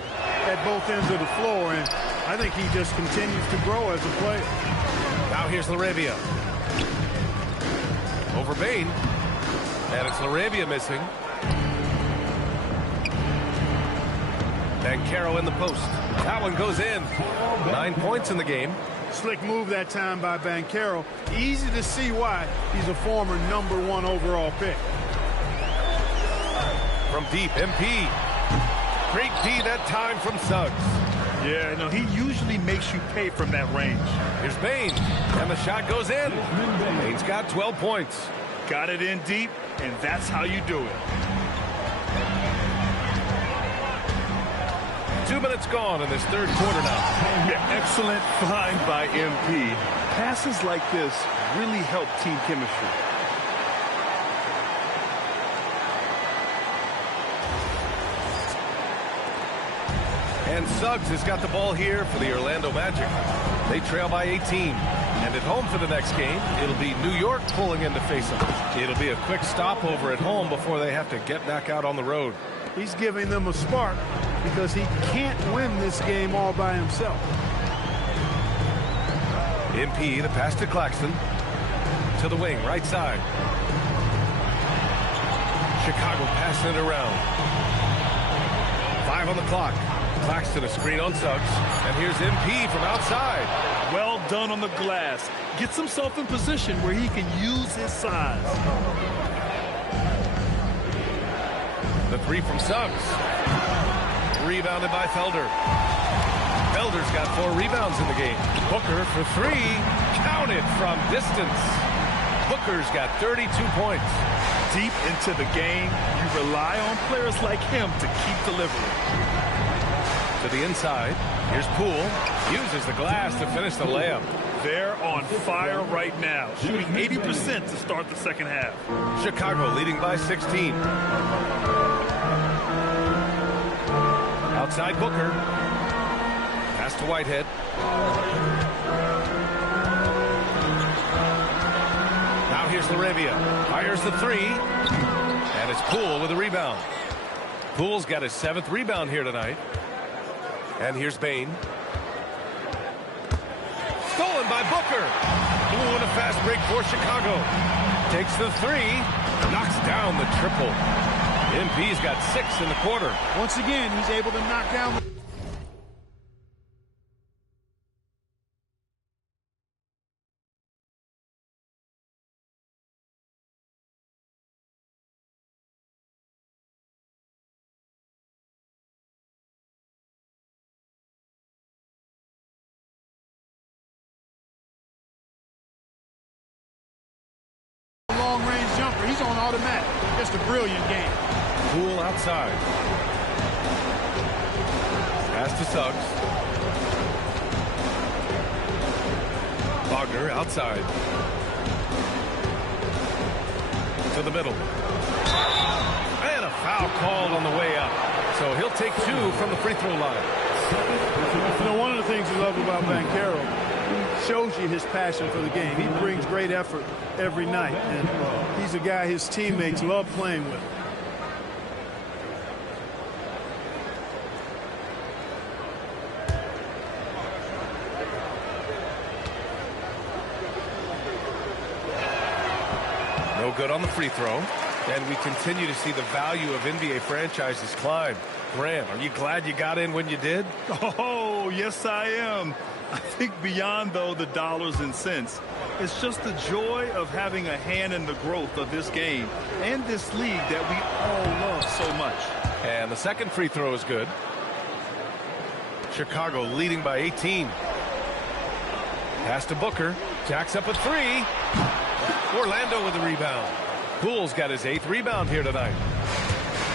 at both ends of the floor. And I think he just continues to grow as a player. Now here's LaRavia. Over Bain. And it's LaRavia missing. Banchero in the post. That one goes in. 9 points in the game. Slick move that time by Banchero. Easy to see why he's a former #1 overall pick. From deep, MP. Great D that time from Suggs. Yeah, no, he usually makes you pay from that range. Here's Bain, and the shot goes in. Bain's got 12 points. Got it in deep, and that's how you do it. 2 minutes gone in this third quarter now. Yeah, excellent find by MP. Passes like this really help team chemistry. And Suggs has got the ball here for the Orlando Magic. They trail by 18. And at home for the next game, it'll be New York pulling in to face them. It'll be a quick stopover at home before they have to get back out on the road. He's giving them a spark because he can't win this game all by himself. MP, the pass to Claxton. To the wing, right side. Chicago passing it around. 5 on the clock. Claxton a screen on Suggs. And here's MP from outside. Well done on the glass. Gets himself in position where he can use his size. The 3 from Suggs. Rebounded by Felder. Felder's got 4 rebounds in the game. Booker for 3. Counted from distance. Booker's got 32 points. Deep into the game, you rely on players like him to keep delivering. To the inside. Here's Poole. Uses the glass to finish the layup. They're on fire right now, shooting 80% to start the second half. Chicago leading by 16. Outside Booker. Pass to Whitehead. Now here's LaRavia. Fires the 3. And it's Poole with a rebound. Poole's got his 7th rebound here tonight. And here's Bain. Stolen by Booker. Ooh, and a fast break for Chicago. Takes the 3. Knocks down the triple. MP's got 6 in the quarter. Once again, he's able to knock down the... long-range jumper. He's on automatic. Just a brilliant game. Poole outside. Pass to Suggs. Wagner outside. to the middle. And a foul called on the way up. So he'll take 2 from the free throw line. You know, one of the things we love about Banchero, he shows you his passion for the game. He brings great effort every night, and he's a guy his teammates love playing with. No good on the free throw. And we continue to see the value of NBA franchises climb. Graham, are you glad you got in when you did? Oh, yes, I am. I think beyond, though, the dollars and cents, it's just the joy of having a hand in the growth of this game and this league that we all love so much. And the second free throw is good. Chicago leading by 18. Pass to Booker. Jacks up a 3. Orlando with the rebound. Poole's got his 8th rebound here tonight.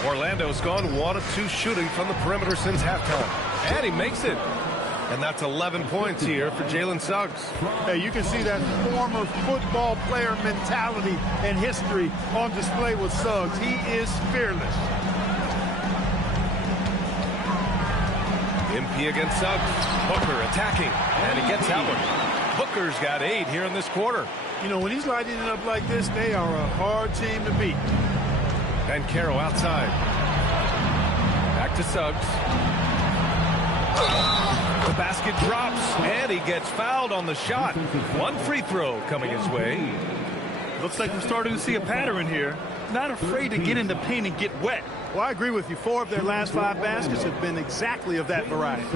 Orlando's gone 1 of 2 shooting from the perimeter since halftime. And he makes it. And that's 11 points here for Jalen Suggs. Hey, you can see that former football player mentality and history on display with Suggs. He is fearless. MP against Suggs. Booker attacking. And he gets that one. Booker's got 8 here in this quarter. You know, when he's lighting it up like this, they are a hard team to beat. Banchero outside. Back to Suggs. The basket drops, and he gets fouled on the shot. 1 free throw coming his way. Looks like we're starting to see a pattern here. Not afraid to get in the paint and get wet. Well, I agree with you. 4 of their last 5 baskets have been exactly of that variety.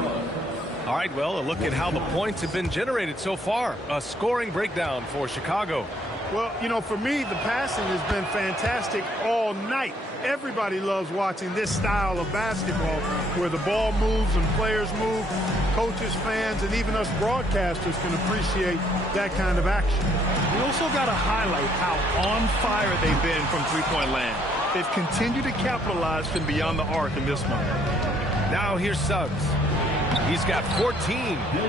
All right, well, a look at how the points have been generated so far. A scoring breakdown for Chicago. Well, you know, for me, the passing has been fantastic all night. Everybody loves watching this style of basketball where the ball moves and players move. Coaches, fans, and even us broadcasters can appreciate that kind of action. We also got to highlight how on fire they've been from three-point land. They've continued to capitalize from beyond the arc in this one. Now here's Suggs. He's got 14,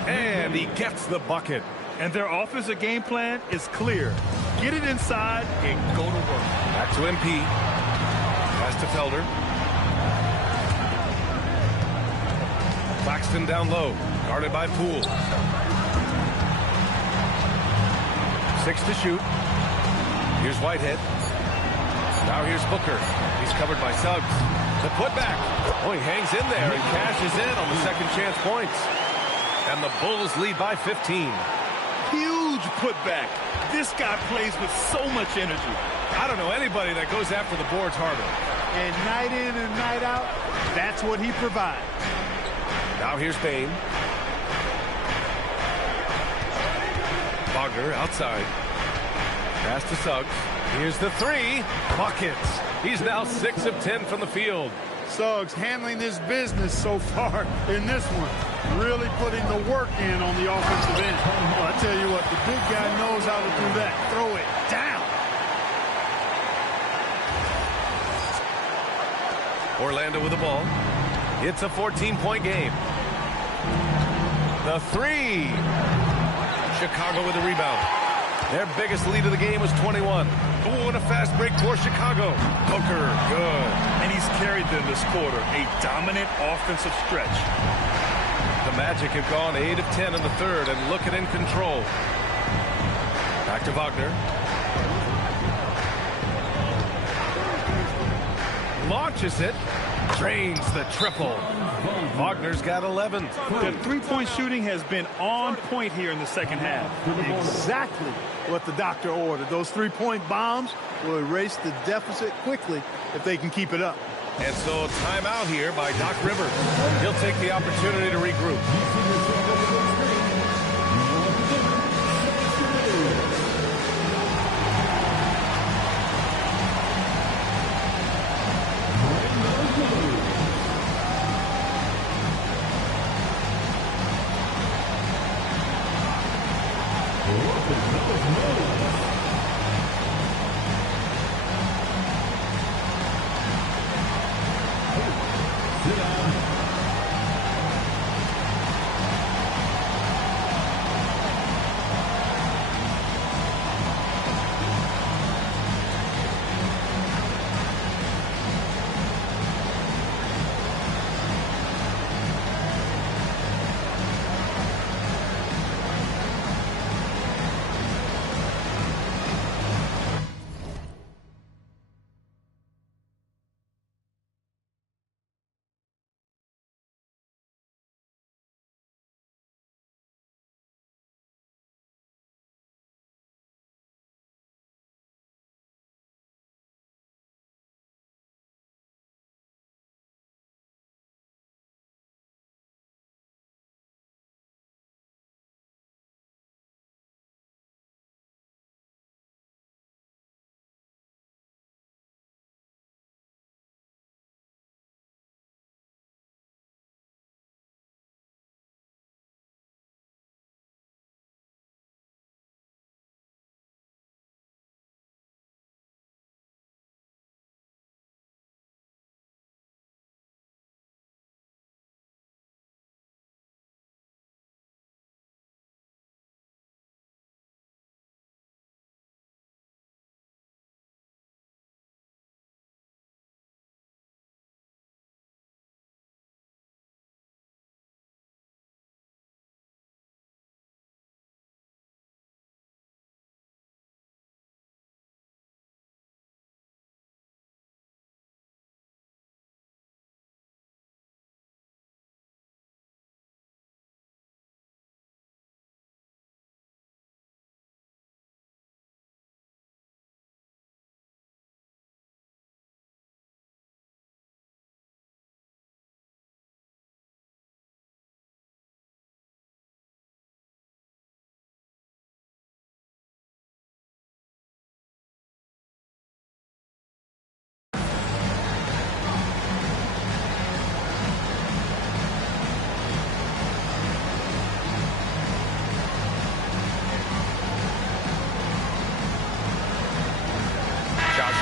and he gets the bucket. And their offensive game plan is clear. Get it inside and go to work. Back to MP. Pass to Felder. Claxton down low, guarded by Poole. 6 to shoot. Here's Whitehead. Now here's Booker. He's covered by Suggs. The putback. Oh, he hangs in there and cashes in on the second chance points. And the Bulls lead by 15. Huge putback. This guy plays with so much energy. I don't know anybody that goes after the boards harder. And night in and night out, that's what he provides. Now here's Payne. Wagner outside. Pass to Suggs. Here's the 3. Buckets. He's now 6 of 10 from the field. Suggs handling his business so far in this one. Really putting the work in on the offensive end. Well, I tell you what, the big guy knows how to do that. Throw it down. Orlando with the ball. It's a 14-point game. The 3. Chicago with the rebound. Their biggest lead of the game was 21. Oh, and a fast break for Chicago. Booker, good. And he's carried them this quarter. A dominant offensive stretch. The Magic have gone 8 of 10 in the third and looking in control. Back to Wagner. Launches it. Drains the triple. Wagner's got 11. The three-point shooting has been on point here in the second half. Exactly what the doctor ordered. Those three-point bombs will erase the deficit quickly if they can keep it up. And so timeout here by Doc Rivers. He'll take the opportunity to regroup.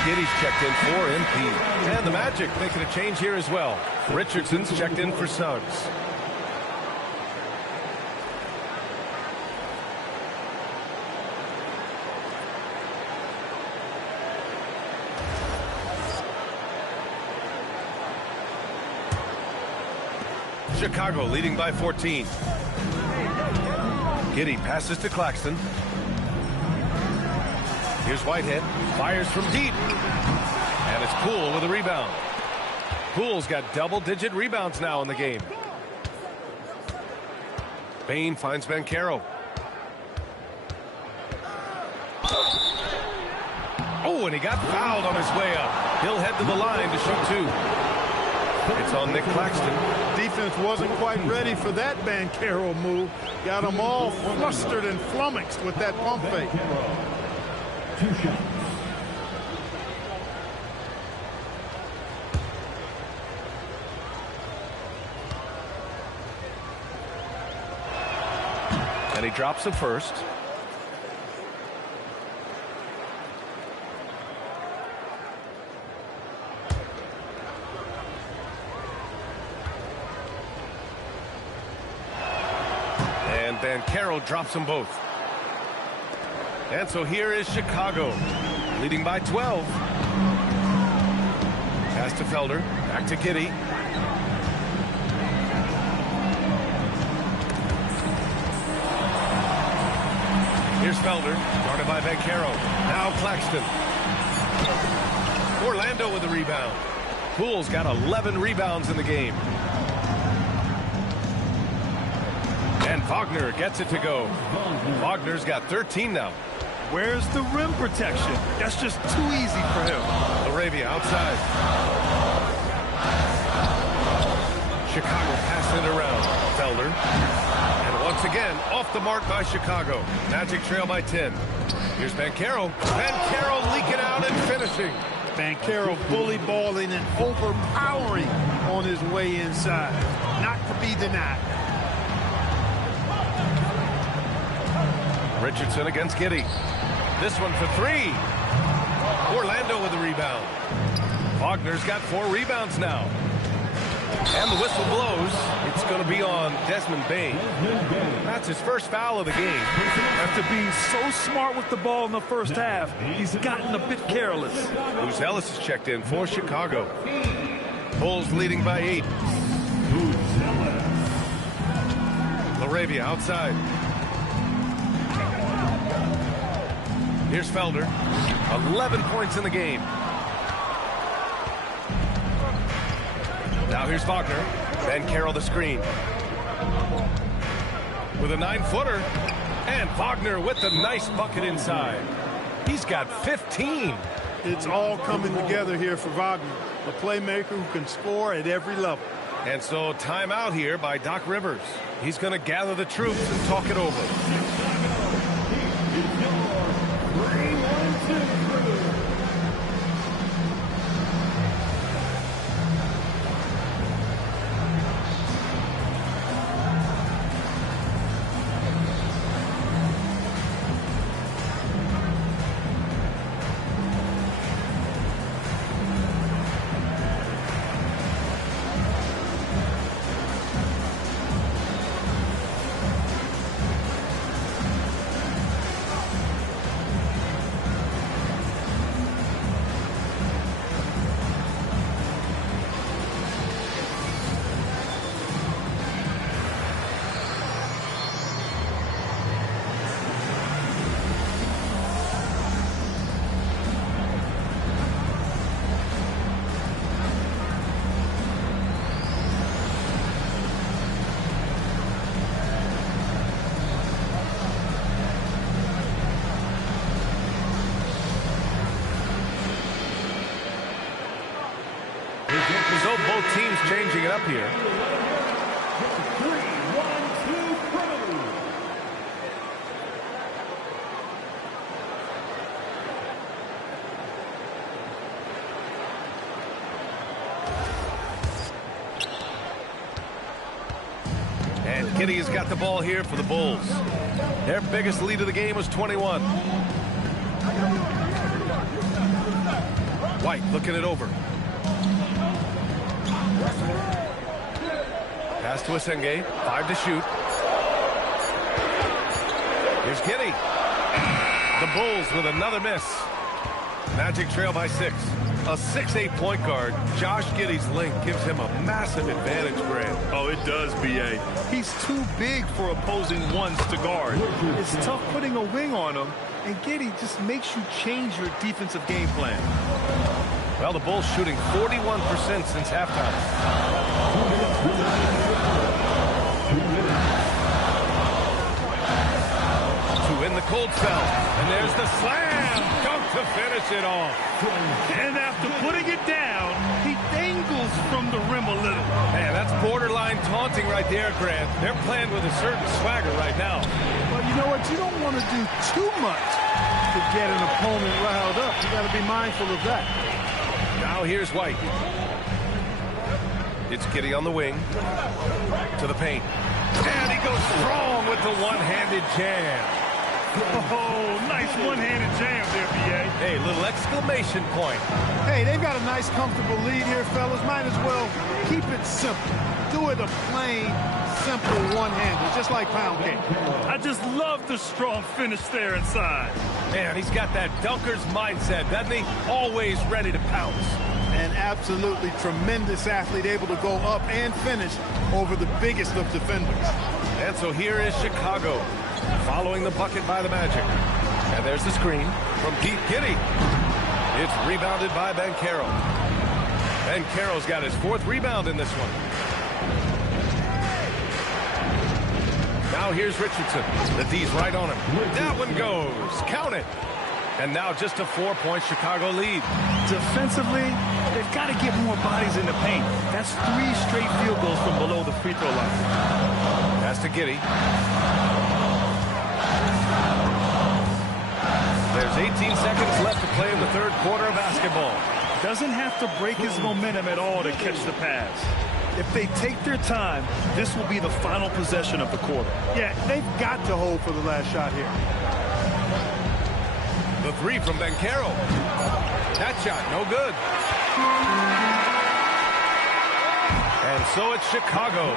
Giddey's checked in for MP. And the Magic making a change here as well. Richardson's checked in for Suggs. Chicago leading by 14. Giddey passes to Claxton. Here's Whitehead. Fires from deep. And it's Poole with a rebound. Poole's got double-digit rebounds now in the game. Bane finds Banchero. Oh, and he got fouled on his way up. He'll head to the line to shoot two. It's on Nick Claxton. Defense wasn't quite ready for that Banchero move. Got them all flustered and flummoxed with that pump fake. 2 shots. And he drops the first. And Banchero drops them both. And so here is Chicago, leading by 12. Pass to Felder, back to Giddey. Here's Felder, guarded by Banchero. Now Claxton. Orlando with the rebound. Poole's got 11 rebounds in the game. And Wagner gets it to go. Wagner's got 13 now. Where's the rim protection? That's just too easy for him. Laravia outside. Chicago passing it around. Felder. And once again, off the mark by Chicago. Magic trail by 10. Here's Banchero. Banchero leaking out and finishing. Banchero bully balling and overpowering on his way inside. Not to be denied. Richardson against Giddey. This one for three. Orlando with the rebound. Wagner's got 4 rebounds now. And the whistle blows. It's going to be on Desmond Bane. That's his first foul of the game. After being so smart with the ball in the first half, he's gotten a bit careless. Luz Ellis is checked in for Chicago. Bulls leading by 8. Laravia outside. Here's Felder. 11 points in the game. Now here's Wagner. Banchero the screen. With a 9-footer. And Wagner with the nice bucket inside. He's got 15. It's all coming together here for Wagner. A playmaker who can score at every level. And so timeout here by Doc Rivers. He's going to gather the troops and talk it over. So both teams changing it up here. 3, 1, 2, And Giddey has got the ball here for the Bulls. Their biggest lead of the game was 21. White looking it over. Pass to Asenge. 5 to shoot. Here's Giddey. The Bulls with another miss. Magic trail by 6. A 6'8" point guard, Josh Giddey's length gives him a massive advantage, Grant. Oh, it does, B.A. He's too big for opposing ones to guard. It's tough putting a wing on him, and Giddey just makes you change your defensive game plan. Well, the Bulls shooting 41% since halftime. Two in the cold spell, and there's the slam dunk to finish it off. And after putting it down, he dangles from the rim a little. Man, that's borderline taunting right there, Grant. They're playing with a certain swagger right now. Well, you know what? You don't want to do too much to get an opponent riled up. You got to be mindful of that. Now here's White. It's Giddey on the wing. To the paint. And he goes strong with the one-handed jam. Oh, nice one-handed jam there, B.A. Hey, little exclamation point. Hey, they've got a nice, comfortable lead here, fellas. Might as well keep it simple. Do it a plain, simple one-handed, just like pound cake. I just love the strong finish there inside. Man, he's got that dunker's mindset, doesn't he? Always ready to pounce. An absolutely tremendous athlete, able to go up and finish over the biggest of defenders. And so here is Chicago, following the bucket by the Magic. And there's the screen from Pete Giddey. It's rebounded by Banchero. Banchero's got his 4th rebound in this one. Now here's Richardson. The D's right on him. That one goes. Count it. And now just a 4-point Chicago lead. Defensively, they've got to get more bodies in the paint. That's 3 straight field goals from below the free throw line. Pass to Giddey. There's 18 seconds left to play in the 3rd quarter of basketball. Doesn't have to break his momentum at all to catch the pass. If they take their time, this will be the final possession of the quarter. Yeah, they've got to hold for the last shot here. The 3 from Banchero. That shot, no good. And so it's Chicago,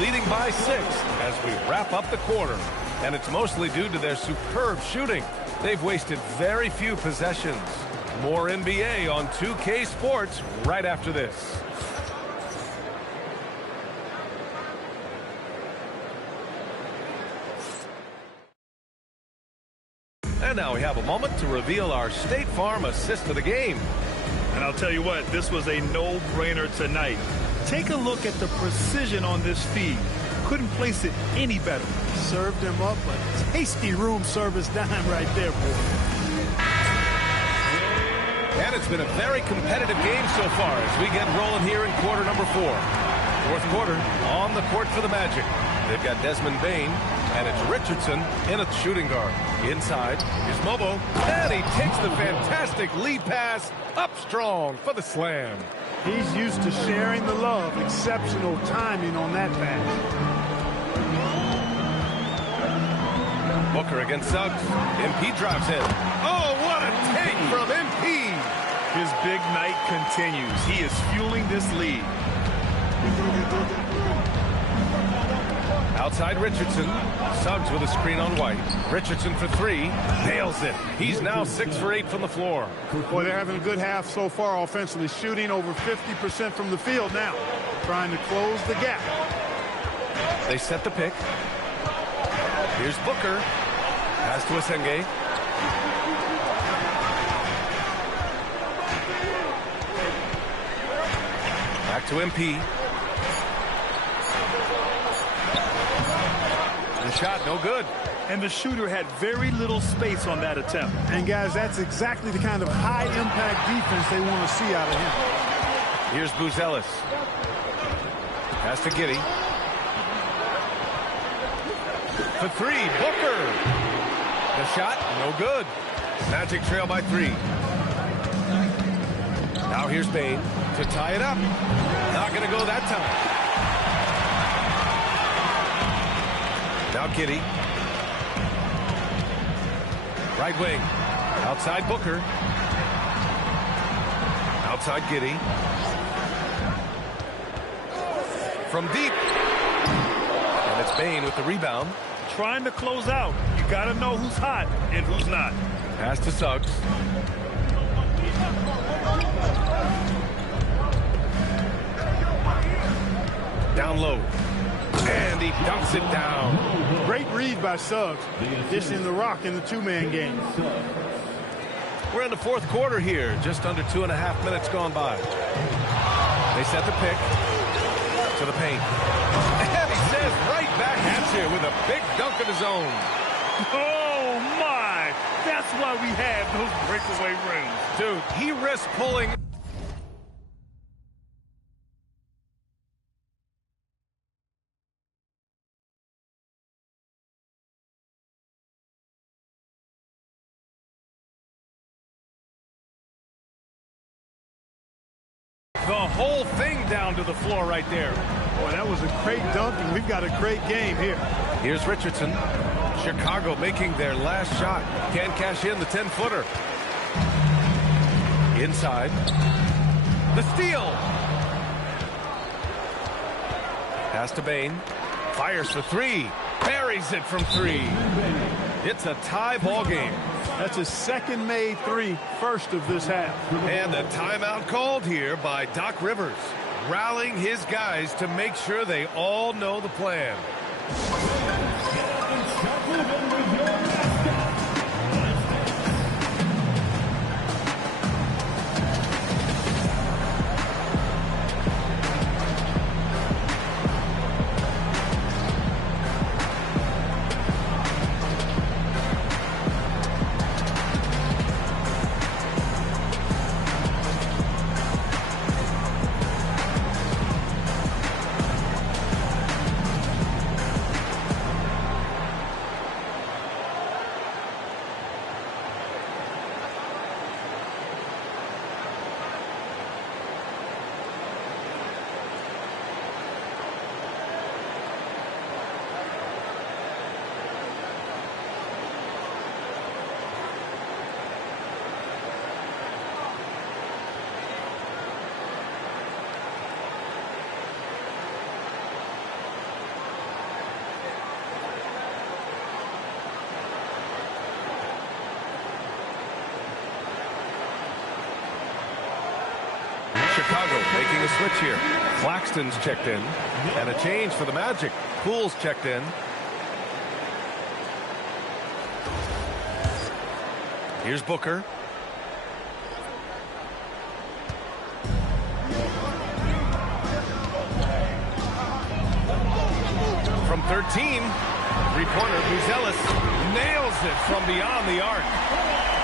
leading by 6 as we wrap up the quarter. And it's mostly due to their superb shooting. They've wasted very few possessions. More NBA on 2K Sports right after this. And now we have a moment to reveal our State Farm assist of the game. And I'll tell you what, this was a no-brainer tonight. Take a look at the precision on this feed. Couldn't place it any better. Served him up a tasty room service dime right there, boy. And it's been a very competitive game so far as we get rolling here in quarter number 4. 4th quarter on the court for the Magic. They've got Desmond Bane, and it's Richardson in a shooting guard. Inside is Mobo, and he takes the fantastic lead pass up strong for the slam. He's used to sharing the love. Exceptional timing on that pass. Booker against Suggs. MP drives in. Oh, what a take from MP! His big night continues. He is fueling this lead. Outside Richardson. Suggs with a screen on White. Richardson for 3. Nails it. He's now 6 for 8 from the floor. Boy, they're having a good half so far offensively. Shooting over 50% from the field now. Trying to close the gap. They set the pick. Here's Booker. Pass to Asenge. Back to MP. The shot, no good. And the shooter had very little space on that attempt. And, guys, that's exactly the kind of high-impact defense they want to see out of him. Here's Buzelis. Pass to Giddey. For 3, Booker. The shot, no good. Magic trail by 3. Now here's Bane to tie it up. Not going to go that time. Now Giddey. Right wing. Outside Booker. Outside Giddey. From deep. And it's Bane with the rebound. Trying to close out. You got to know who's hot and who's not. Pass to Suggs. Down low. And he dunks it down. Great read by Suggs, dishing the rock in the two-man game. We're in the fourth quarter here, just under 2.5 minutes gone by. They set the pick to the paint. And he says right back at you with a big dunk of his own. Oh, my. That's why we have those breakaway rims. Dude, he risks pulling. The whole thing down to the floor right there. Boy, that was a great dunk, and we've got a great game here. Here's Richardson. Chicago making their last shot. Can't cash in the 10-footer. Inside. The steal. Pass to Bane. Fires for three. Buries it from three. It's a tie ball game. That's a second-made three, first of this half. And a timeout called here by Doc Rivers, rallying his guys to make sure they all know the plan. Chicago making a switch here. Claxton's checked in. And a change for the Magic. Poole's checked in. Here's Booker. From 13. Three-pointer, Buzelis nails it from beyond the arc.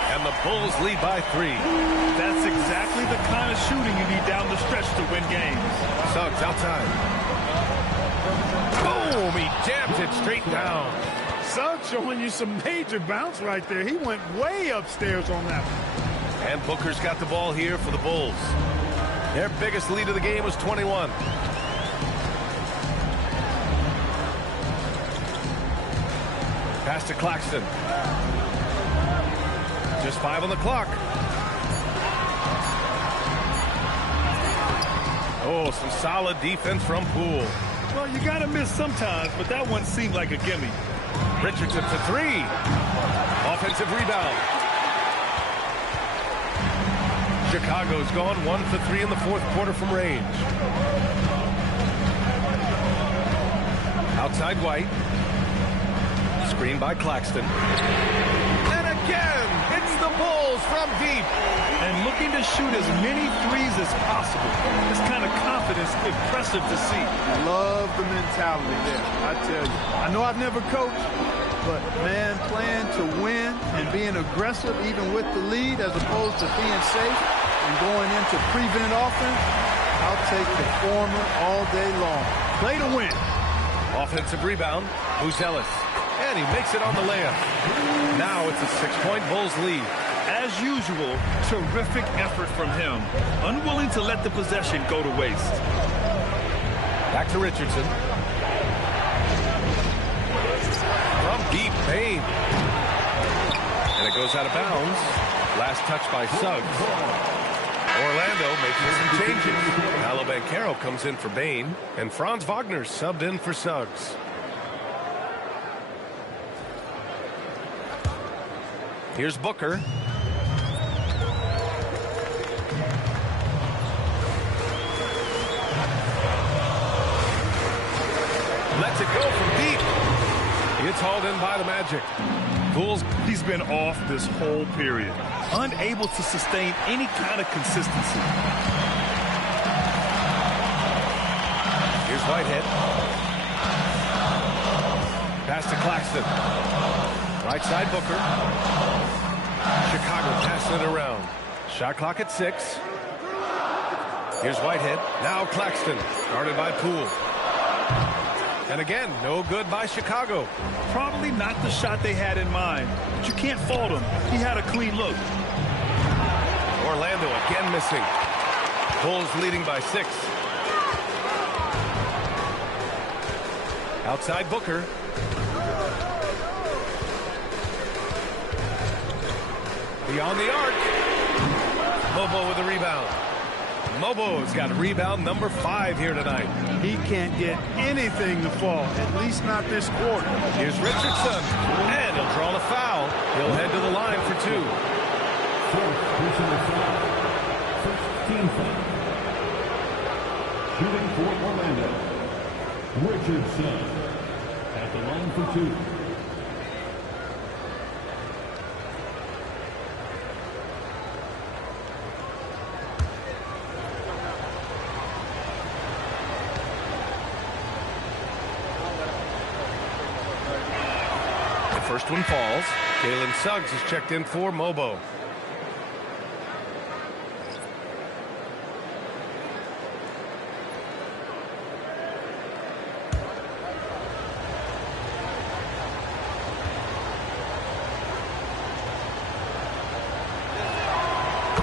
And the Bulls lead by 3. That's exactly the kind of shooting you need down the stretch to win games. Suggs outside. Boom! He jams it straight down. Suggs showing you some major bounce right there. He went way upstairs on that one. And Booker's got the ball here for the Bulls. Their biggest lead of the game was 21. Pass to Claxton. Just 5 on the clock. Oh, some solid defense from Poole. Well, you got to miss sometimes, but that one seemed like a gimme. Richardson for 3. Offensive rebound. Chicago's gone 1 for 3 in the fourth quarter from range. Outside White. Screen by Claxton. And again, it's the Bulls from deep. And looking to shoot as many threes as possible. This kind of confidence, impressive to see. Love the mentality there, I tell you. I know I've never coached, but, man, playing to win and being aggressive even with the lead as opposed to being safe and going into prevent offense, I'll take the former all day long. Play to win. Offensive rebound, Buzelis. And he makes it on the layup. Now it's a 6-point Bulls lead. As usual, terrific effort from him. Unwilling to let the possession go to waste. Back to Richardson. From deep, Bane. And it goes out of bounds. Last touch by Suggs. Orlando making some changes. Paolo Banchero comes in for Bain, and Franz Wagner subbed in for Suggs. Here's Booker. Lets it go from deep. It's hauled in by the Magic. Bulls, he's been off this whole period. Unable to sustain any kind of consistency. Here's Whitehead. Pass to Claxton. Right side Booker. Chicago passing it around. Shot clock at 6. Here's Whitehead. Now Claxton. Guarded by Poole. And again, no good by Chicago. Probably not the shot they had in mind, but you can't fault him. He had a clean look. Orlando again missing. Bulls leading by 6. Outside Booker. Beyond the arc. Mobo with a rebound. Mobo's got rebound number 5 here tonight. He can't get anything to fall, at least not this quarter. Here's Richardson, and he'll draw the foul. He'll head to the line for 2. Fourth personal foul. First team foul. Shooting for Orlando. Richardson at the line for 2. First one falls. Jalen Suggs is checked in for Mobo.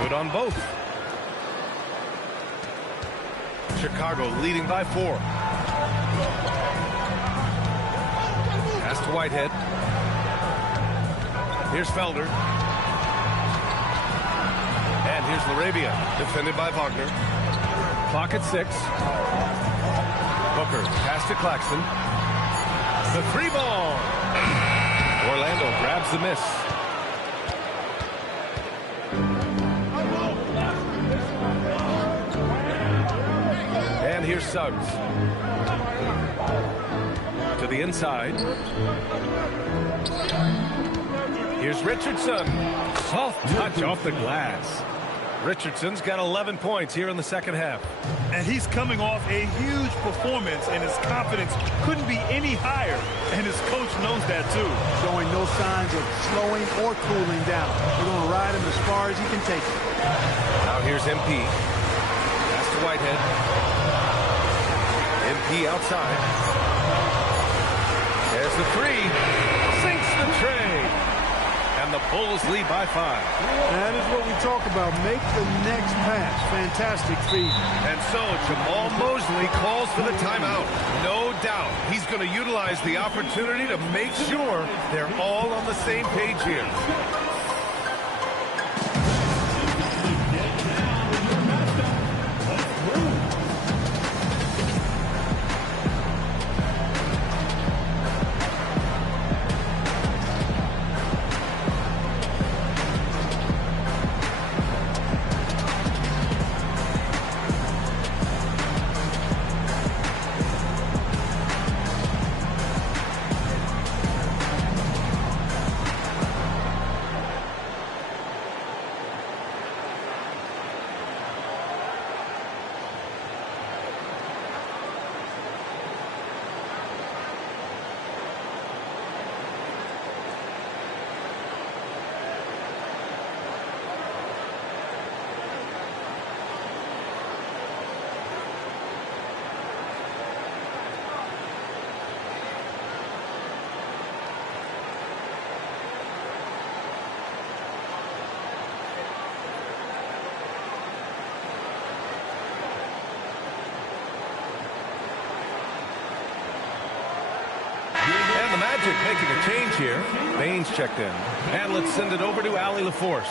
Good on both. Chicago leading by 4. Pass to Whitehead. Here's Felder. And here's Larabia, defended by Wagner. Clock at 6. Booker, pass to Claxton. The 3-ball. Orlando grabs the miss. And here's Suggs. To the inside. Here's Richardson. Soft touch off the glass. Richardson's got 11 points here in the second half. And he's coming off a huge performance, and his confidence couldn't be any higher. And his coach knows that, too. Showing no signs of slowing or cooling down. We're going to ride him as far as he can take it. Now here's MP. Pass to Whitehead. MP outside. There's the 3. Sinks the tray. And the Bulls lead by 5. That is what we talk about. Make the next pass. Fantastic feed. And so Jamal Mosley calls for the timeout. No doubt he's going to utilize the opportunity to make sure they're all on the same page here. The Magic making a change here. Baines checked in. And let's send it over to Allie LaForce.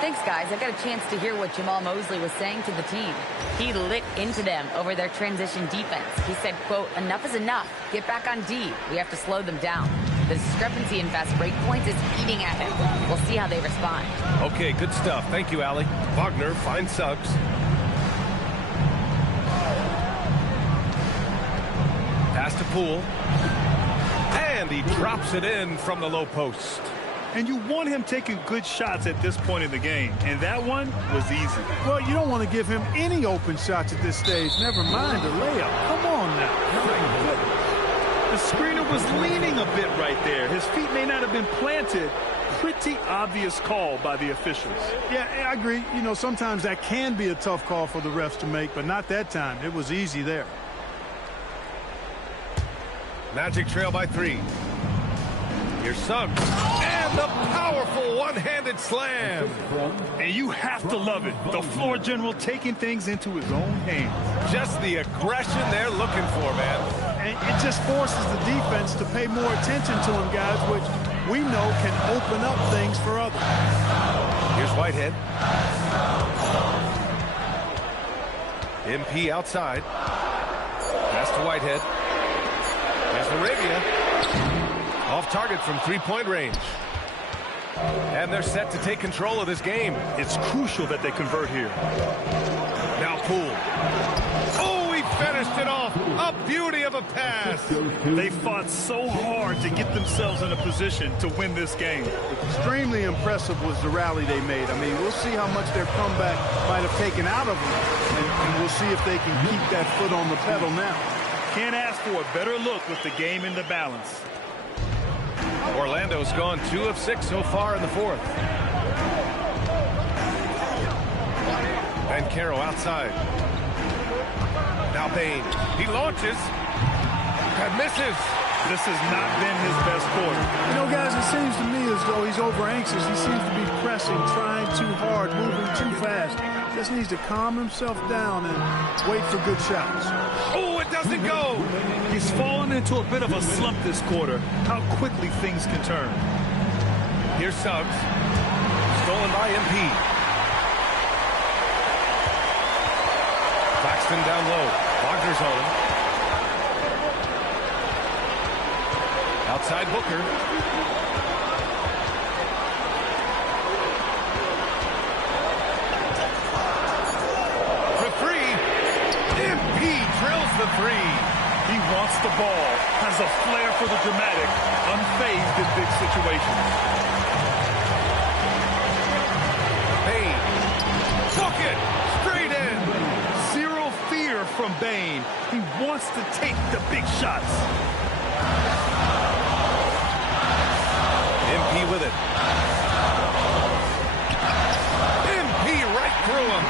Thanks, guys. I got a chance to hear what Jamal Mosley was saying to the team. He lit into them over their transition defense. He said, quote, "Enough is enough. Get back on D. We have to slow them down." The discrepancy in fast break points is eating at him. We'll see how they respond. Okay, good stuff. Thank you, Allie. Wagner finds Suggs. Pass to Poole. And he drops it in from the low post. And you want him taking good shots at this point in the game. And that one was easy. Well, you don't want to give him any open shots at this stage. Never mind a layup. Come on now. My goodness. The screener was leaning a bit right there. His feet may not have been planted. Pretty obvious call by the officials. Yeah, I agree. You know, sometimes that can be a tough call for the refs to make, but not that time. It was easy there. Magic trail by 3. Here's Suggs. And the powerful one-handed slam. And you have to love it. The floor general taking things into his own hands. Just the aggression they're looking for, man. And it just forces the defense to pay more attention to him, guys, which we know can open up things for others. Here's Whitehead. MP outside. Pass to Whitehead. There's Arabia. Off target from three-point range. And they're set to take control of this game. It's crucial that they convert here. Now Poole. Oh, he finished it off. A beauty of a pass. They fought so hard to get themselves in a position to win this game. Extremely impressive was the rally they made. I mean, we'll see how much their comeback might have taken out of them. And we'll see if they can keep that foot on the pedal now. Can't ask for a better look with the game in the balance. Orlando's gone 2 of 6 so far in the fourth. Banchero outside. Now Bane. He launches and misses. This has not been his best quarter. You know, guys, it seems to me as though he's over anxious. He seems to be pressing, trying too hard, moving too fast. Just needs to calm himself down and wait for good shots. Oh, it doesn't go. He's fallen into a bit of a slump this quarter. How quickly things can turn. Here's Suggs. Stolen by MP. Claxton down low. Wagner's on him. Outside Booker. For 3. MP drills the 3. He wants the ball, has a flair for the dramatic, unfazed in big situations. Bane. Book it. Straight in. Zero fear from Bane. He wants to take the big shots. MP with it. MP right through him.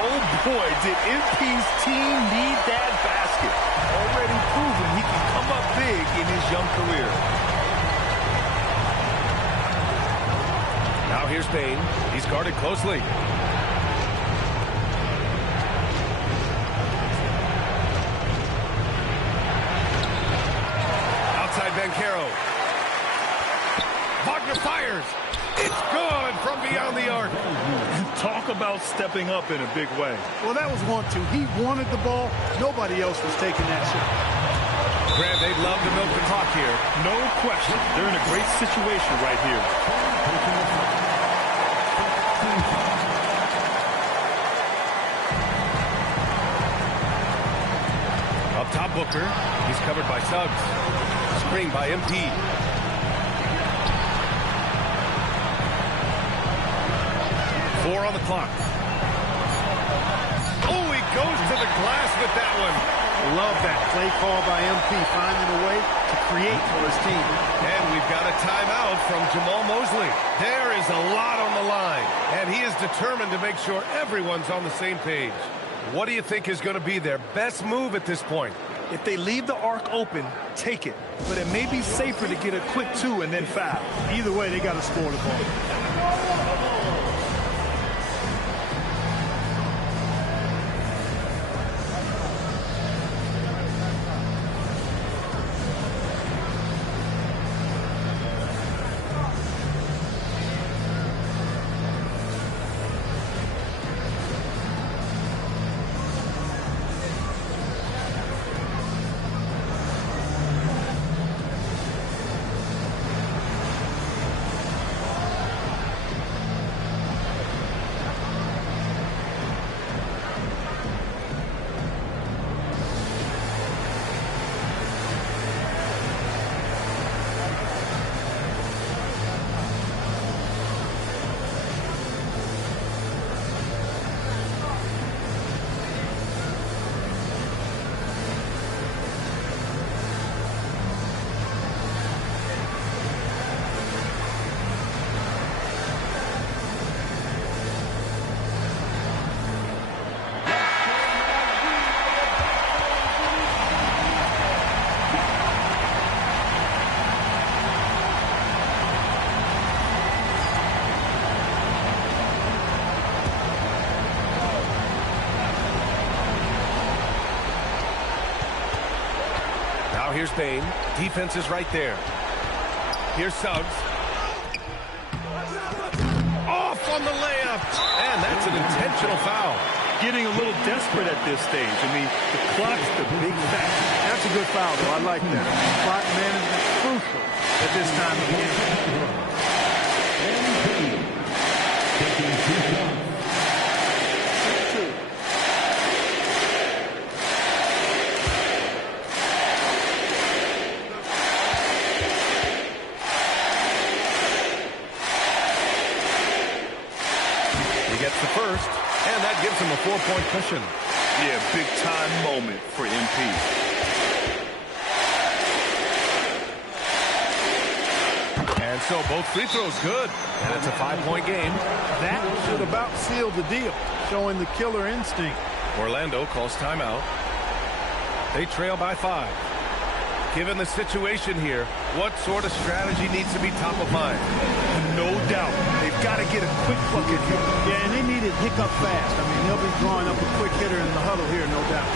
Oh boy, did MP's team need that basket. Already proven he can come up big in his young career. Now here's Bane. He's guarded closely. Outside Banchero. Wagner fires. It's good from beyond the arc. Talk about stepping up in a big way. Well, that was want to. He wanted the ball. Nobody else was taking that shot. Grant, they'd love to milk the clock here. No question. They're in a great situation right here. Up top, Booker. He's covered by Suggs. Screen by MP. Four on the clock. Oh, he goes to the glass with that one. Love that play call by MP, finding a way to create for his team. And we've got a timeout from Jamal Mosley. There is a lot on the line, and he is determined to make sure everyone's on the same page. What do you think is going to be their best move at this point? If they leave the arc open, take it. But it may be safer to get a quick 2 and then foul. Either way, they got to score the ball. Here's Bane. Defense is right there. Here's Suggs. Off on the layup. And that's an intentional foul. Getting a little desperate at this stage. I mean, the clock's the big factor. That's a good foul, though. I like that. Clock management is crucial at this time of the game. He gets the first, and that gives him a 4-point cushion. Yeah, big-time moment for MP. And so both free throws good, and it's a 5-point game. That should about seal the deal, showing the killer instinct. Orlando calls timeout. They trail by 5. Given the situation here, what sort of strategy needs to be top of mind? No doubt. They've got to get a quick bucket here. Yeah, and they need it hiccup fast. I mean, they'll be drawing up a quick hitter in the huddle here, no doubt.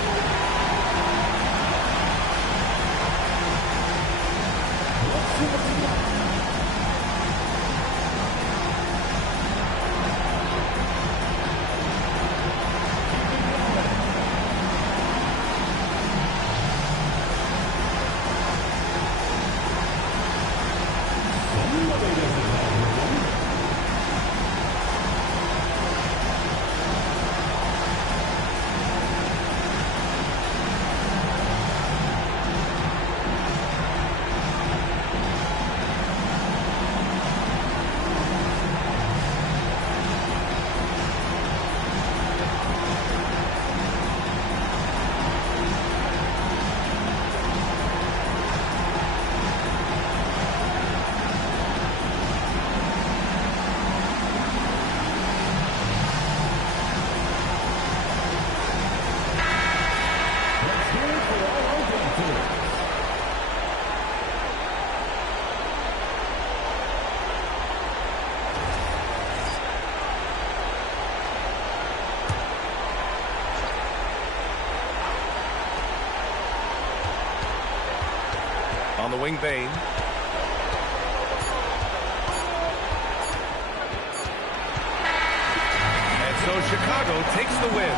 On the wing, Bane. And so Chicago takes the win.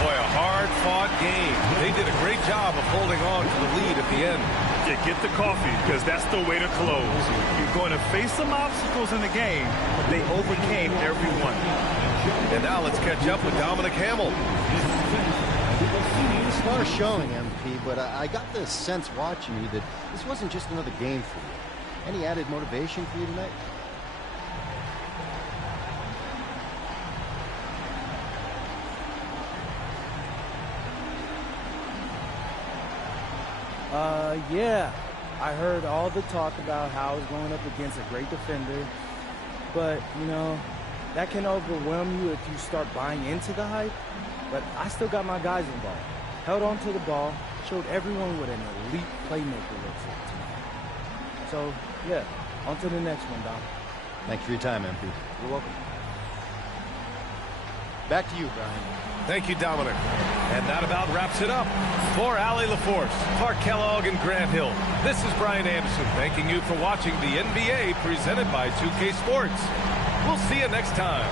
Boy, a hard-fought game. They did a great job of holding on to the lead at the end. Yeah, get the coffee, because that's the way to close. You're going to face some obstacles in the game, but they overcame every one. And now let's catch up with Dominic Hamill. Star showing, MP, but I got the sense watching you that this wasn't just another game for you. Any added motivation for you tonight? Yeah. I heard all the talk about how I was going up against a great defender. But, you know, that can overwhelm you if you start buying into the hype. But I still got my guys involved. Held on to the ball, showed everyone what an elite playmaker looks like tonight. So, yeah, on to the next one, Dom. Thanks for your time, MP. You're welcome. Back to you, Brian. Thank you, Dominic. And that about wraps it up. For Allie LaForce, Clark Kellogg, and Grant Hill, this is Brian Anderson thanking you for watching the NBA presented by 2K Sports. We'll see you next time.